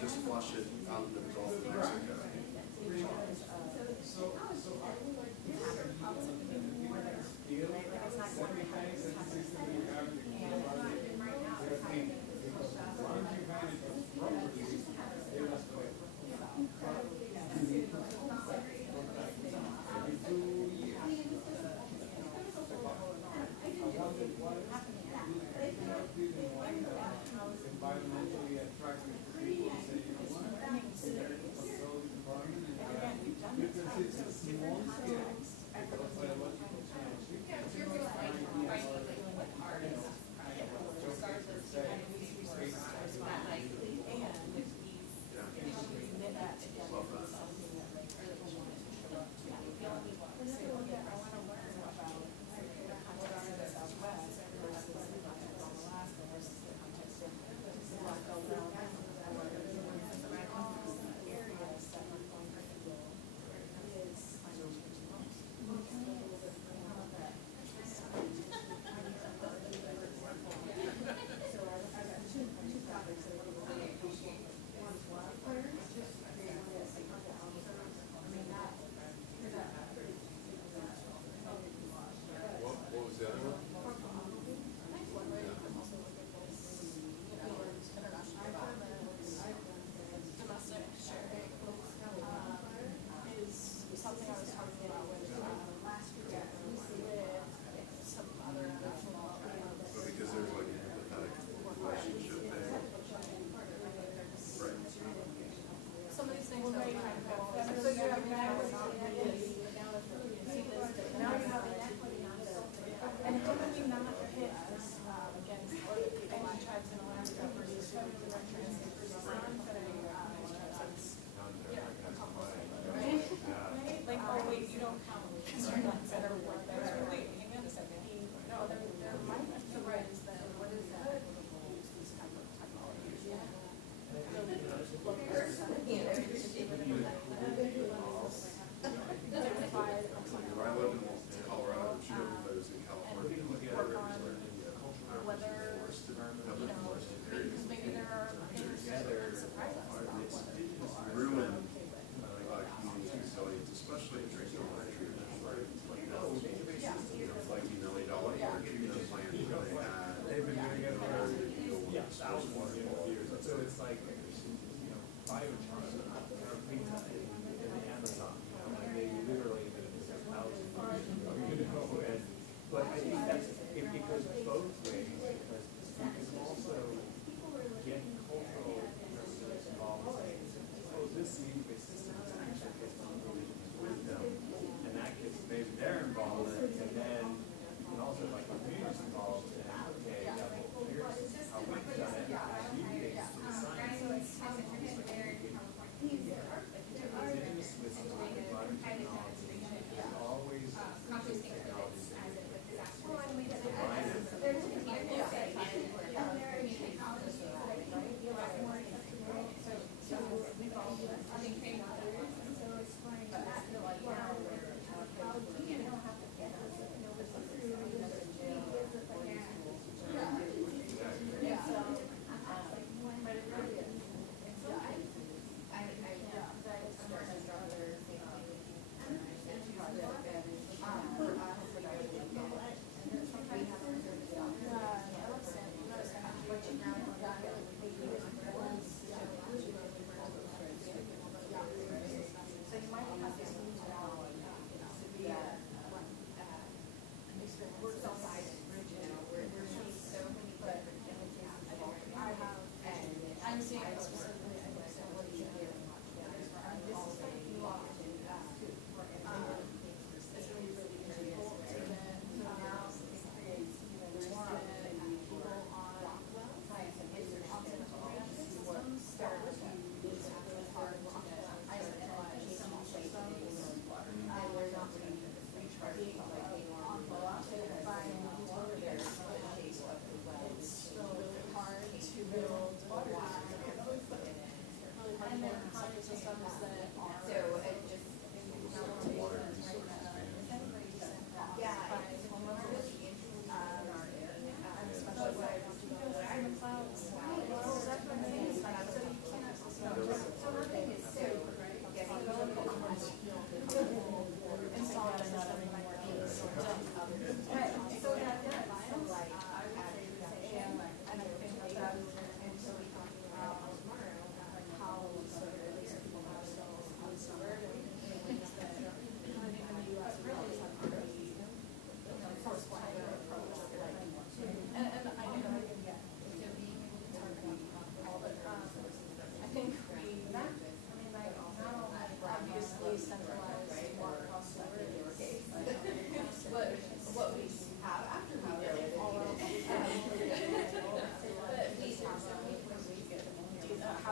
just flush it out into the Gulf of Mexico. Environmentally attractive to people, say, you know what? Control the environment, and because it's a small scale of biological change. You can't just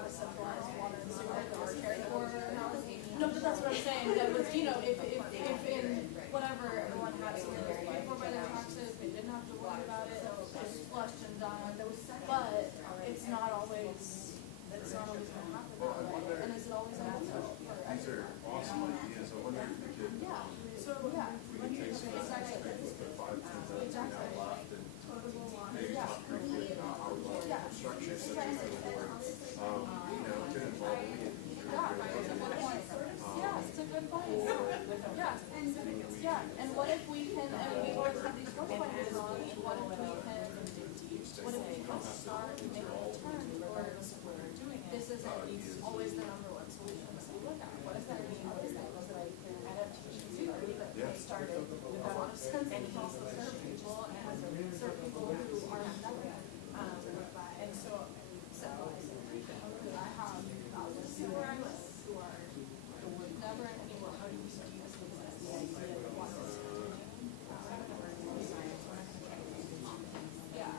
have a centralized water and sewer that was cared for. No, but that's what I'm saying, that was, you know, if in whatever, everyone had something that was paid for by their taxes, they didn't have to worry about it, just flushed and done. But it's not always gonna happen that way, and is it always beneficial for everyone? These are awesome ideas. I wonder if we could, Yeah, so, yeah. we could take some of these things, put 5, 10 minutes now left, and maybe talk briefly about how we want to structure such a cohort. You know, it could involve me and Yeah, it's a good point. Yeah, it's a good point. Yeah, and what if we can, and we always have these work plans on, what if we can start making a turn towards doing it? This isn't always the number one solution that we look at. What if there are any other things like adaptations that they started with a lot of sense and also serve people who are not that. And so I have thousands who are never anymore. How do you see this business? The idea of what this is doing. Yeah.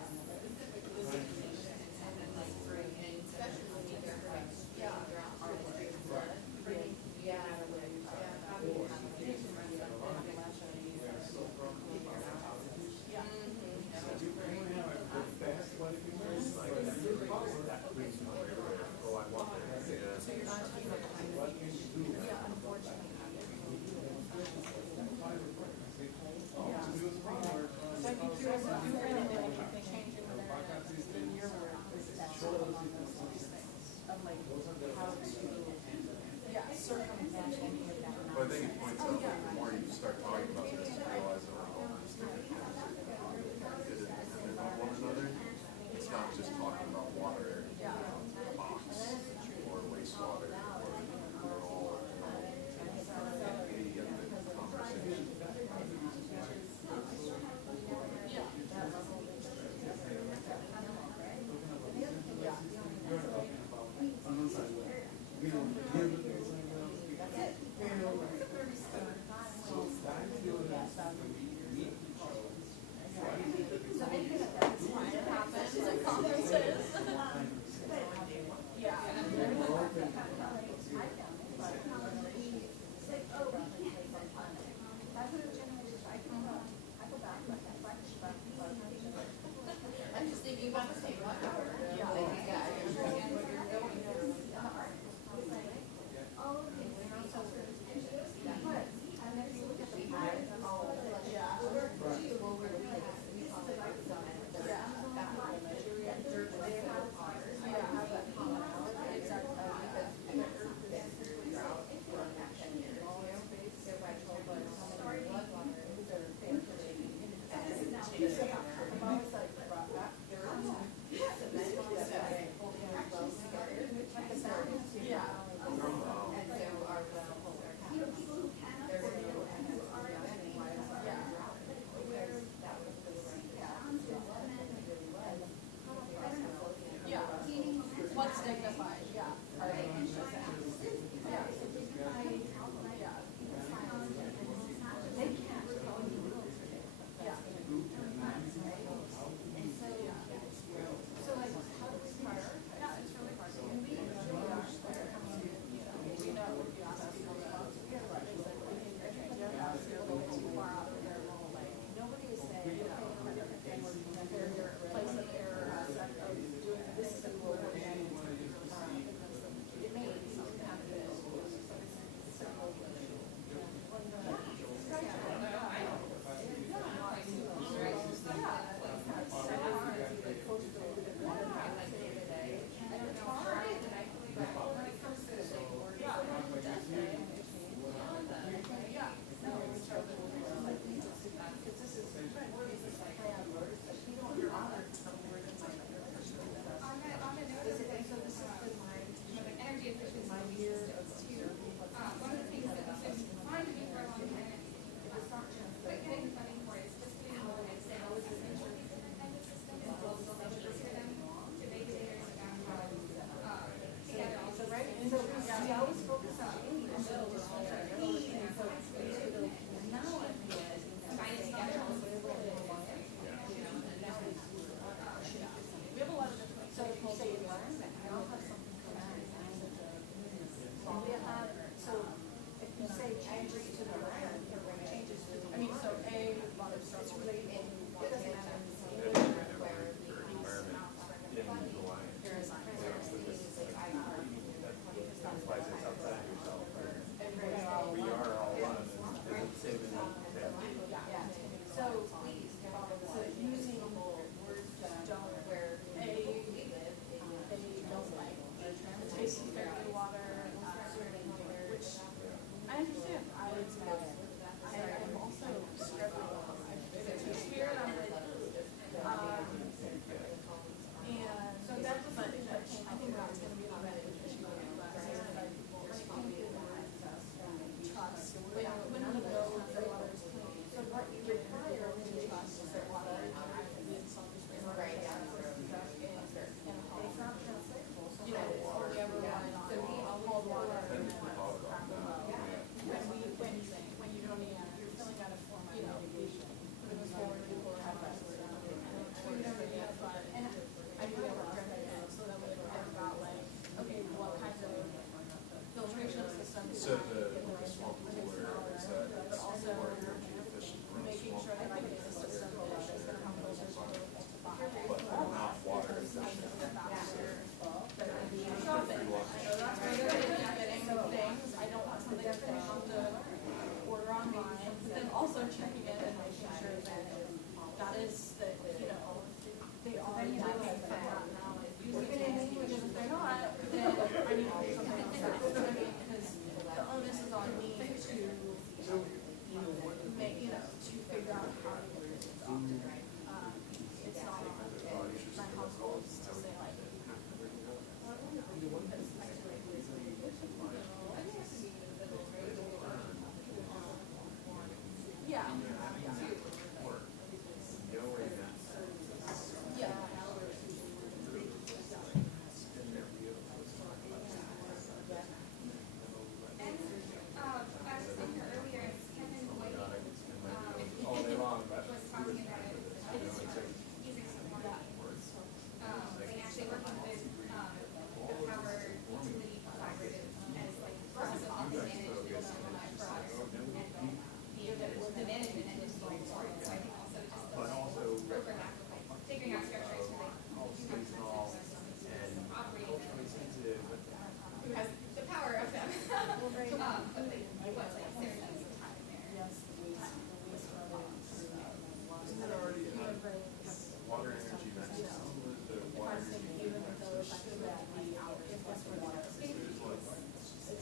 Well, I think it points out that the more you start talking about this, you realize that we're all just interdependent on one another. It's not just talking about water, box, or wastewater, or we're all at the end of the conversation. I'm just thinking about the same one. What's dignified, yeah. So if you say changes to the land, changes to, I mean, so A, water source related in so using words that don't where A don't like the taste of fairly water, which I understand. I'm also struggling with spirit on it. And so that's something that I think that's going to be the main issue with that. Trust. When we know that water is clean. So what you require when you trust is that water is actually in some right. And it's not translatable. So you know, all we ever want is cold water. When you don't need, you're filling out a form on navigation. Putting this forward, people have us. We never do that, but and I do have a friend so that we learn about like, okay, what kinds of filtration systems. So the swamp cooler is that it's more energy efficient than Making sure that like the system is going to have filters but not water efficient. I don't want something that's going to have to order online, but then also checking it and making sure that that is that, you know, they already realize that now, using it, because if they're not, then I need to do something else. Because the onus is on me to make, you know, to figure out how to get this adopted, right? It's not on my household to say like, yeah. And I was thinking earlier, Kevin White was talking about it, using some water. And actually working with the power utility collaborative as like for us to manage the development for us and the management and just going forward. So I think also just the program aspect, like figuring out structures for like you have systems and operating them who has the power of them. But they was like there needs some time there. Isn't that already in the water energy management system? The water energy management system? It's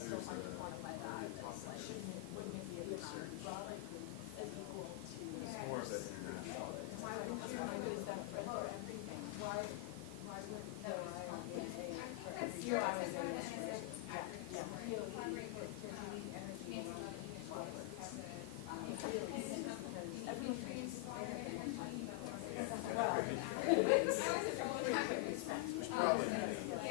more of an international.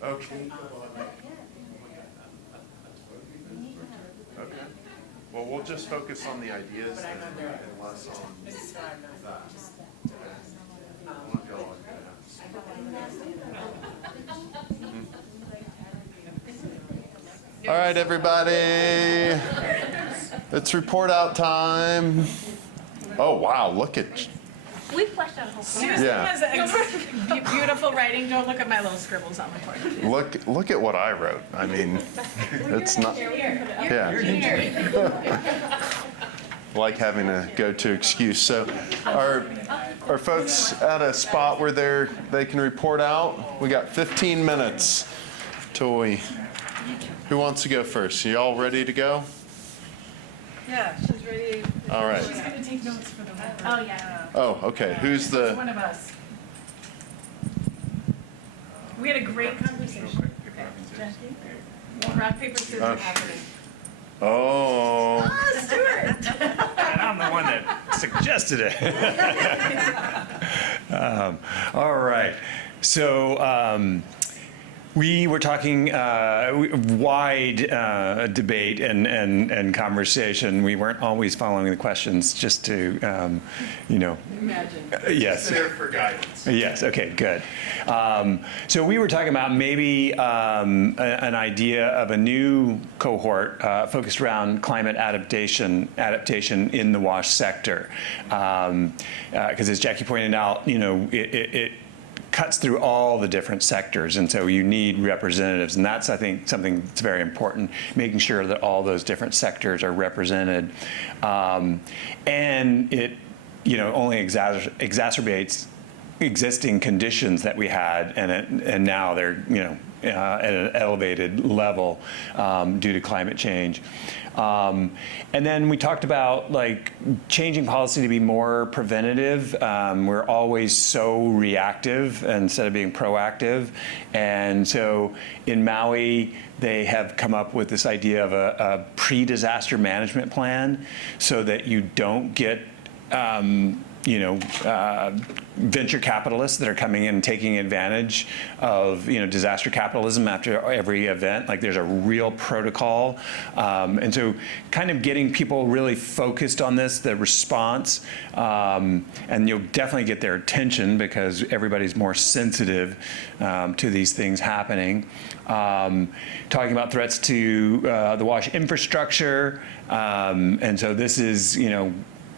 Okay. Okay. Well, we'll just focus on the ideas and less on that. One of y'all are All right, everybody. It's report out time. Oh, wow, look at We fleshed out a whole Susan Yeah. has beautiful writing. Don't look at my little scribbles on my board. Look at what I wrote. I mean, it's not. Yeah. Like having a go-to excuse. So, are folks at a spot where they can report out? We got 15 minutes till we. Who wants to go first? Are y'all ready to go? Yeah, she's ready. All right. She's gonna take notes for the record. Oh, yeah. Oh, okay. Who's the? One of us. We had a great conversation. Okay. Rock, paper, scissors happening. Oh. And I'm the one that suggested it. All right. So we were talking wide debate and conversation. We weren't always following the questions, just to, Imagine. yes. There for guidance. Yes, okay, good. So we were talking about maybe an idea of a new cohort focused around climate adaptation in the WASH sector. Because as Jackie pointed out, it cuts through all the different sectors, and so you need representatives, and that's, I think, something that's very important, making sure that all those different sectors are represented. And it, only exacerbates existing conditions that we had, and now they're, at an elevated level due to climate change. And then we talked about changing policy to be more preventative. We're always so reactive instead of being proactive. And so in Maui, they have come up with this idea of a pre-disaster management plan so that you don't get venture capitalists that are coming in and taking advantage of, disaster capitalism after every event. There's a real protocol. And so kind of getting people really focused on this, the response, and you'll definitely get their attention because everybody's more sensitive to these things happening. Talking about threats to the WASH infrastructure. And so this is,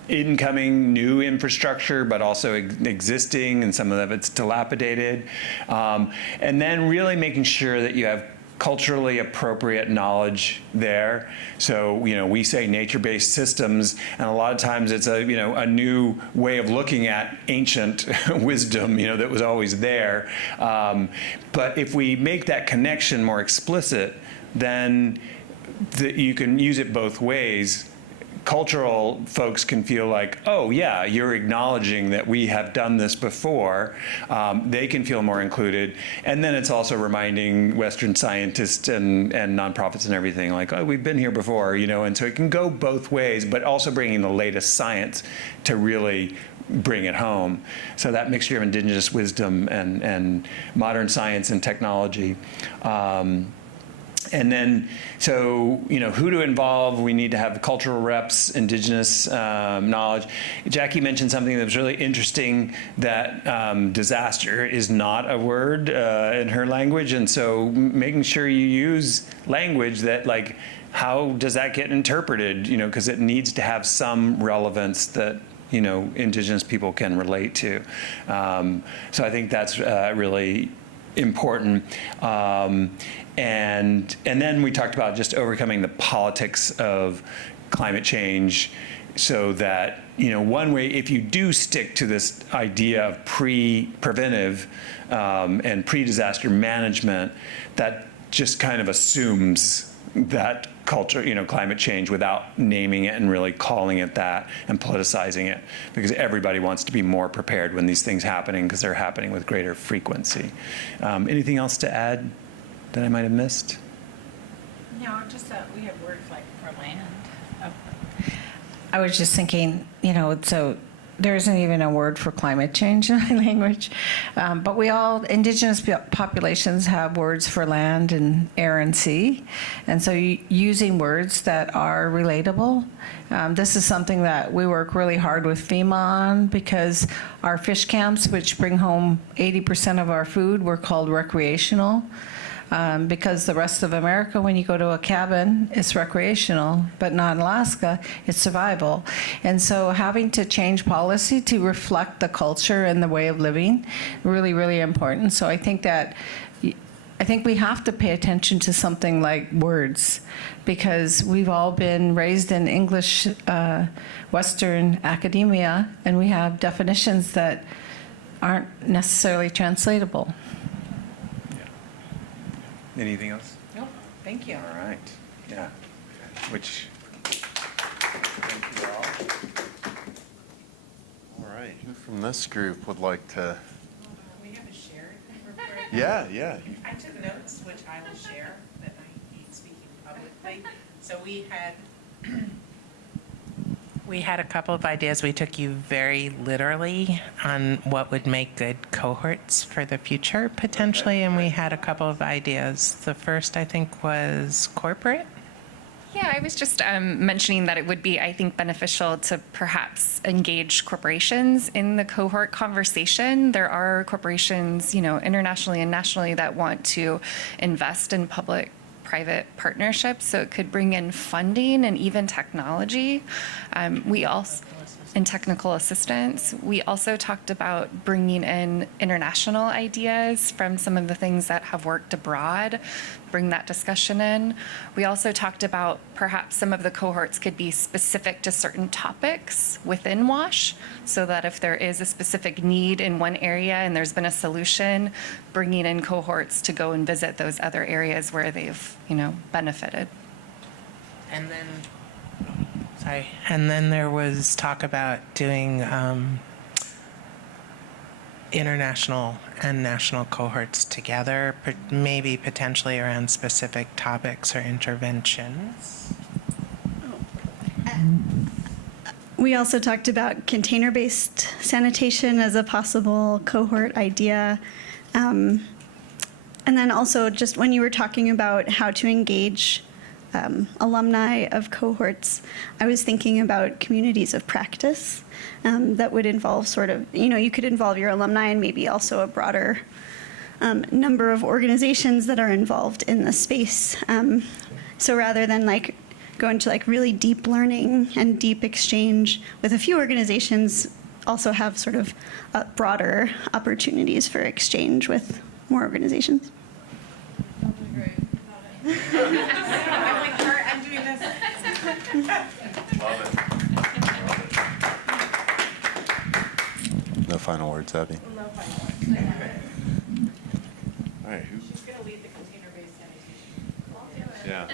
incoming new infrastructure, but also existing, and some of it's dilapidated. And then really making sure that you have culturally appropriate knowledge there. So, we say nature-based systems, and a lot of times it's a new way of looking at ancient wisdom, that was always there. But if we make that connection more explicit, then you can use it both ways. Cultural folks can feel like, oh yeah, you're acknowledging that we have done this before. They can feel more included. And then it's also reminding Western scientists and nonprofits and everything like, oh, we've been here before, and so it can go both ways, but also bringing the latest science to really bring it home. So that mixture of indigenous wisdom and modern science and technology. And then, so, who to involve, we need to have cultural reps, indigenous knowledge. Jackie mentioned something that was really interesting, that disaster is not a word in her language. And so making sure you use language that, how does that get interpreted, because it needs to have some relevance that, indigenous people can relate to. So I think that's really important. And then we talked about just overcoming the politics of climate change, so that, one way, if you do stick to this idea of preventive and pre-disaster management, that just kind of assumes that culture, climate change, without naming it and really calling it that and politicizing it, because everybody wants to be more prepared when these things happening, because they're happening with greater frequency. Anything else to add that I might have missed? No, just that we have words like for land. I was just thinking, so there isn't even a word for climate change in my language, but indigenous populations have words for land and air and sea, and so using words that are relatable. This is something that we work really hard with FEMA on, because our fish camps, which bring home 80% of our food, were called recreational. Because the rest of America, when you go to a cabin, it's recreational, but not in Alaska, it's survival. And so having to change policy to reflect the culture and the way of living, really, really important. So I think we have to pay attention to something like words, because we've all been raised in English, Western academia, and we have definitions that aren't necessarily translatable. Anything else? Nope, thank you. All right, yeah. Thank you all. All right, who from this group would like to? We have a shared report. Yeah, yeah. I took notes, which I will share, that I hate speaking publicly. So we had a couple of ideas. We took you very literally on what would make good cohorts for the future, potentially, and we had a couple of ideas. The first, I think, was corporate. Yeah, I was just mentioning that it would be, I think, beneficial to perhaps engage corporations in the cohort conversation. There are corporations, internationally and nationally that want to invest in public-private partnerships, so it could bring in funding and even technology. We also, in technical assistance, we also talked about bringing in international ideas from some of the things that have worked abroad, bring that discussion in. We also talked about perhaps some of the cohorts could be specific to certain topics within WASH, so that if there is a specific need in one area and there's been a solution, bringing in cohorts to go and visit those other areas where they've, benefited. And then there was talk about doing international and national cohorts together, maybe potentially around specific topics or interventions. We also talked about container-based sanitation as a possible cohort idea. And then also just when you were talking about how to engage alumni of cohorts, I was thinking about communities of practice that would involve you could involve your alumni and maybe also a broader number of organizations that are involved in the space. So rather than go into really deep learning and deep exchange with a few organizations, also have sort of broader opportunities for exchange with more organizations. I'm doing this. Love it. No final words, Abby. No final words. All right. She's going to lead the container-based sanitation. I'll do it. Yeah.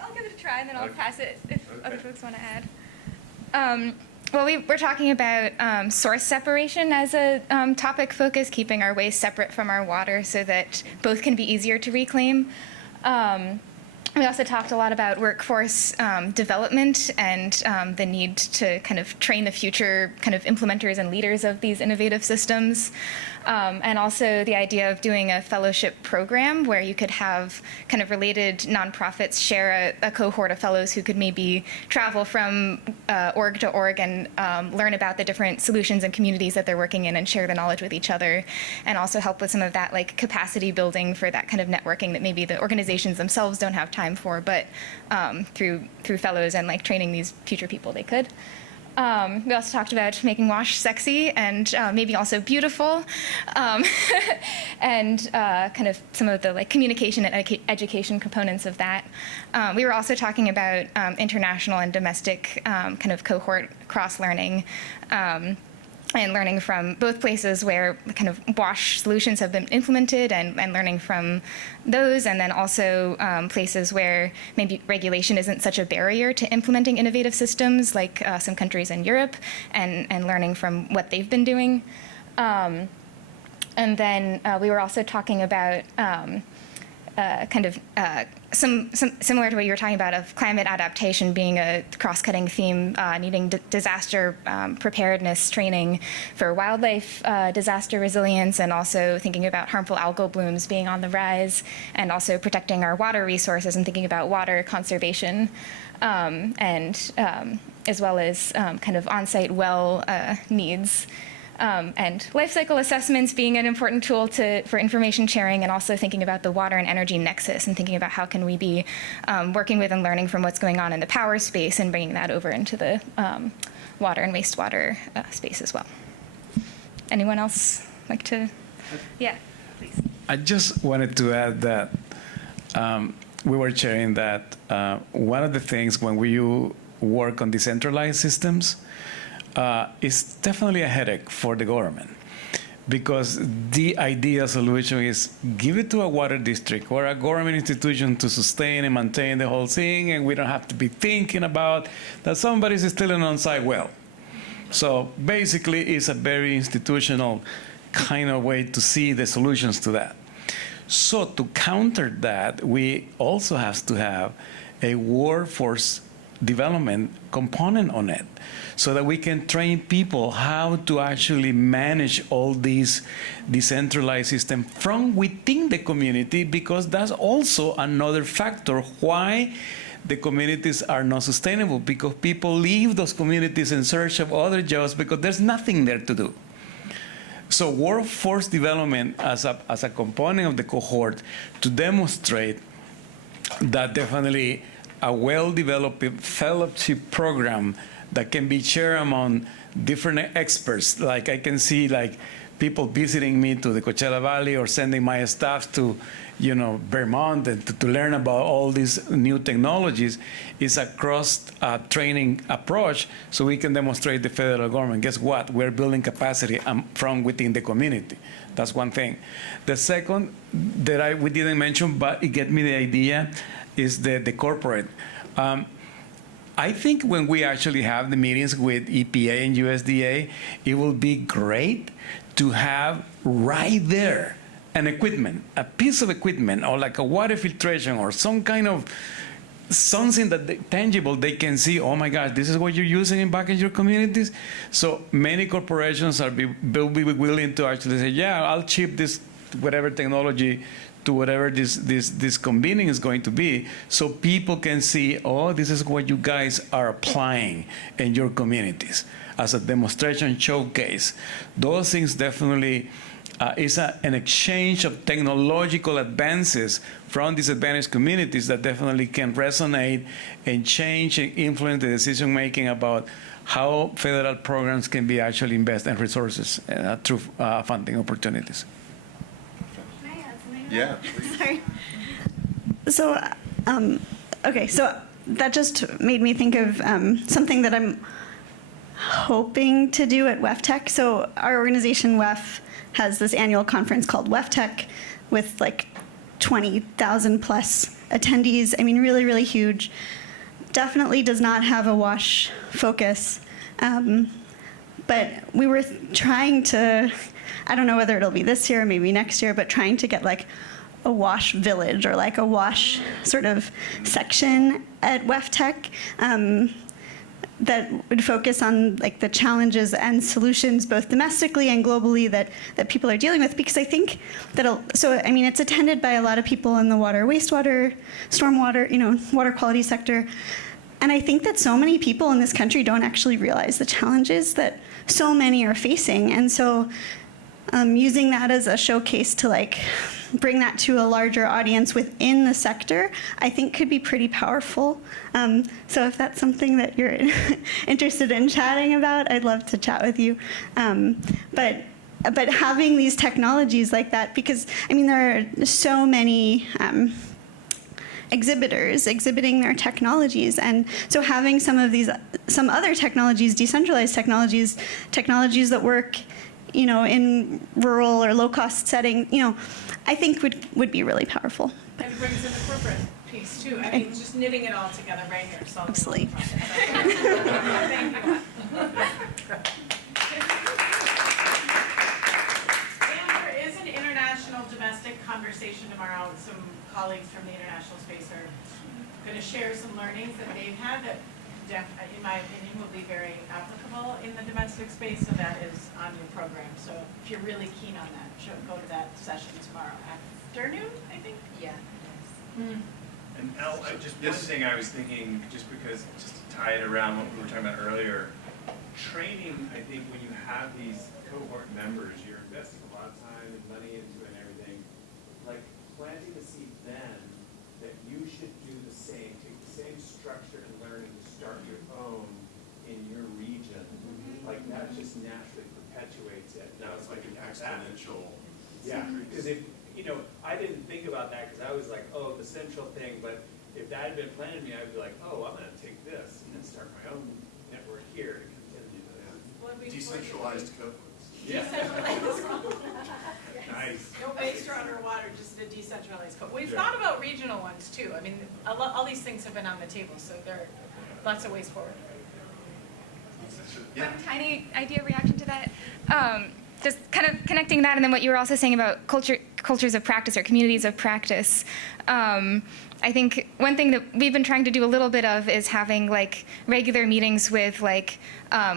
I'll give it a try, and then I'll pass it if other folks want to add. Well, we're talking about source separation as a topic focus, keeping our waste separate from our water so that both can be easier to reclaim. We also talked a lot about workforce development and the need to kind of train the future kind of implementers and leaders of these innovative systems. And also the idea of doing a fellowship program where you could have kind of related nonprofits share a cohort of fellows who could maybe travel from org to org and learn about the different solutions and communities that they're working in and share the knowledge with each other, and also help with some of that capacity building for that kind of networking that maybe the organizations themselves don't have time for, but through fellows and training these future people they could. We also talked about making WASH sexy and maybe also beautiful, and kind of some of the communication and education components of that. We were also talking about international and domestic kind of cohort cross-learning. And learning from both places where kind of WASH solutions have been implemented and learning from those, and then also places where maybe regulation isn't such a barrier to implementing innovative systems, like some countries in Europe, and learning from what they've been doing. And then we were also talking about kind of some similar to what you were talking about, of climate adaptation being a cross-cutting theme, needing disaster preparedness training for wildlife disaster resilience, and also thinking about harmful algal blooms being on the rise, and also protecting our water resources and thinking about water conservation, and as well as kind of on-site well needs. And life cycle assessments being an important tool for information sharing, and also thinking about the water and energy nexus and thinking about how can we be working with and learning from what's going on in the power space and bringing that over into the water and wastewater space as well. Anyone else like to? Yeah, please. I just wanted to add that we were sharing that one of the things when we work on decentralized systems, it's definitely a headache for the government, because the ideal solution is give it to a water district or a government institution to sustain and maintain the whole thing, and we don't have to be thinking about that somebody's still an on-site well. So basically, it's a very institutional kind of way to see the solutions to that. So to counter that, we also have to have a workforce development component on it, so that we can train people how to actually manage all these decentralized systems from within the community, because that's also another factor why the communities are not sustainable, because people leave those communities in search of other jobs because there's nothing there to do. So workforce development as a component of the cohort to demonstrate that definitely a well-developed fellowship program that can be shared among different experts. Like I can see like people visiting me to the Coachella Valley or sending my staff to, Vermont and to learn about all these new technologies is a cross-training approach, so we can demonstrate the federal government. Guess what? We're building capacity from within the community. That's one thing. The second that we didn't mention, but it gave me the idea, is the corporate. I think when we actually have the meetings with EPA and USDA, it will be great to have right there a piece of equipment, or like a water filtration, or some kind of something that tangible they can see. Oh my gosh, this is what you're using back in your communities. So many corporations will be willing to actually say, yeah, I'll chip this whatever technology to whatever this convening is going to be, so people can see, oh, this is what you guys are applying in your communities as a demonstration showcase. Those things definitely is an exchange of technological advances from disadvantaged communities that definitely can resonate and change and influence the decision making about how federal programs can be actually invested in resources through funding opportunities. Can I add something? Yeah. Sorry. So, okay, so that just made me think of something that I'm hoping to do at WEFTech. So our organization, WEF, has this annual conference called WEFTech with like 20,000 plus attendees. I mean, really, really huge. Definitely does not have a WASH focus. But we were trying to, I don't know whether it'll be this year or maybe next year, but trying to get like a WASH village or like a WASH sort of section at WEFTech. That would focus on like the challenges and solutions both domestically and globally that people are dealing with, because I think that, it's attended by a lot of people in the water, wastewater, stormwater, water quality sector. And I think that so many people in this country don't actually realize the challenges that so many are facing. And so using that as a showcase to like bring that to a larger audience within the sector, I think could be pretty powerful. So if that's something that you're interested in chatting about, I'd love to chat with you. But having these technologies like that, because there are so many exhibitors exhibiting their technologies, and so having some other technologies, decentralized technologies that work in rural or low-cost setting, I think would be really powerful. And brings in the corporate piece too. Just knitting it all together right here. Absolutely. Thank you. And there is an international domestic conversation tomorrow. Some colleagues from the international space are going to share some learnings that they've had that, in my opinion, will be very applicable in the domestic space, so that is on your program. So if you're really keen on that, go to that session tomorrow afternoon, I think? Yeah. And Al, one thing I was thinking, just to tie it around what we were talking about earlier, training, I think when you have these cohort members, you're investing a lot of time and money into it and everything, like planting the seed then that you should do the same, take the same structure and learning to start your own in your region. Like that just naturally perpetuates it. Now it's like an exponential. Yeah, because if, I didn't think about that because I was like, oh, the central thing, but if that had been planned to me, I'd be like, oh, I'm going to take this and then start my own network here to continue to Decentralized cohorts. Yeah. Nice. No waste or underwater, just the decentralized code. We've thought about regional ones too. All these things have been on the table, so there are lots of ways forward. One tiny idea reaction to that. just kind of connecting that and then what you were also saying about cultures of practice or communities of practice. I think one thing that we've been trying to do a little bit of is having like regular meetings with like,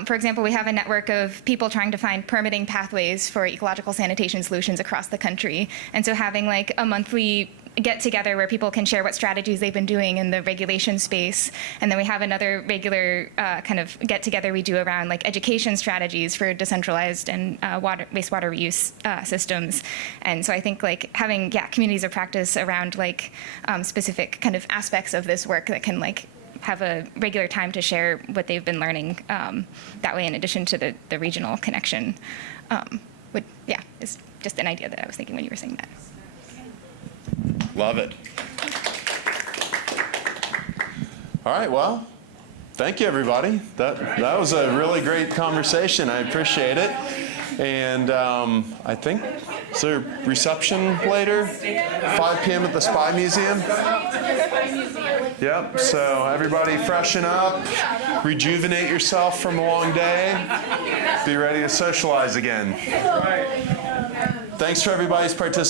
for example, we have a network of people trying to find permitting pathways for ecological sanitation solutions across the country. And so having like a monthly get together where people can share what strategies they've been doing in the regulation space. And then we have another regular kind of get together we do around like education strategies for decentralized and wastewater reuse systems. And so I think like having communities of practice around like specific kind of aspects of this work that can like have a regular time to share what they've been learning that way in addition to the regional connection is just an idea that I was thinking when you were saying that. Love it. All right, well, thank you, everybody. That was a really great conversation. I appreciate it. And I think, is there reception later? 5 p.m. at the Spy Museum? Yep, so everybody freshen up, rejuvenate yourself from a long day, be ready to socialize again. Thanks for everybody's participation.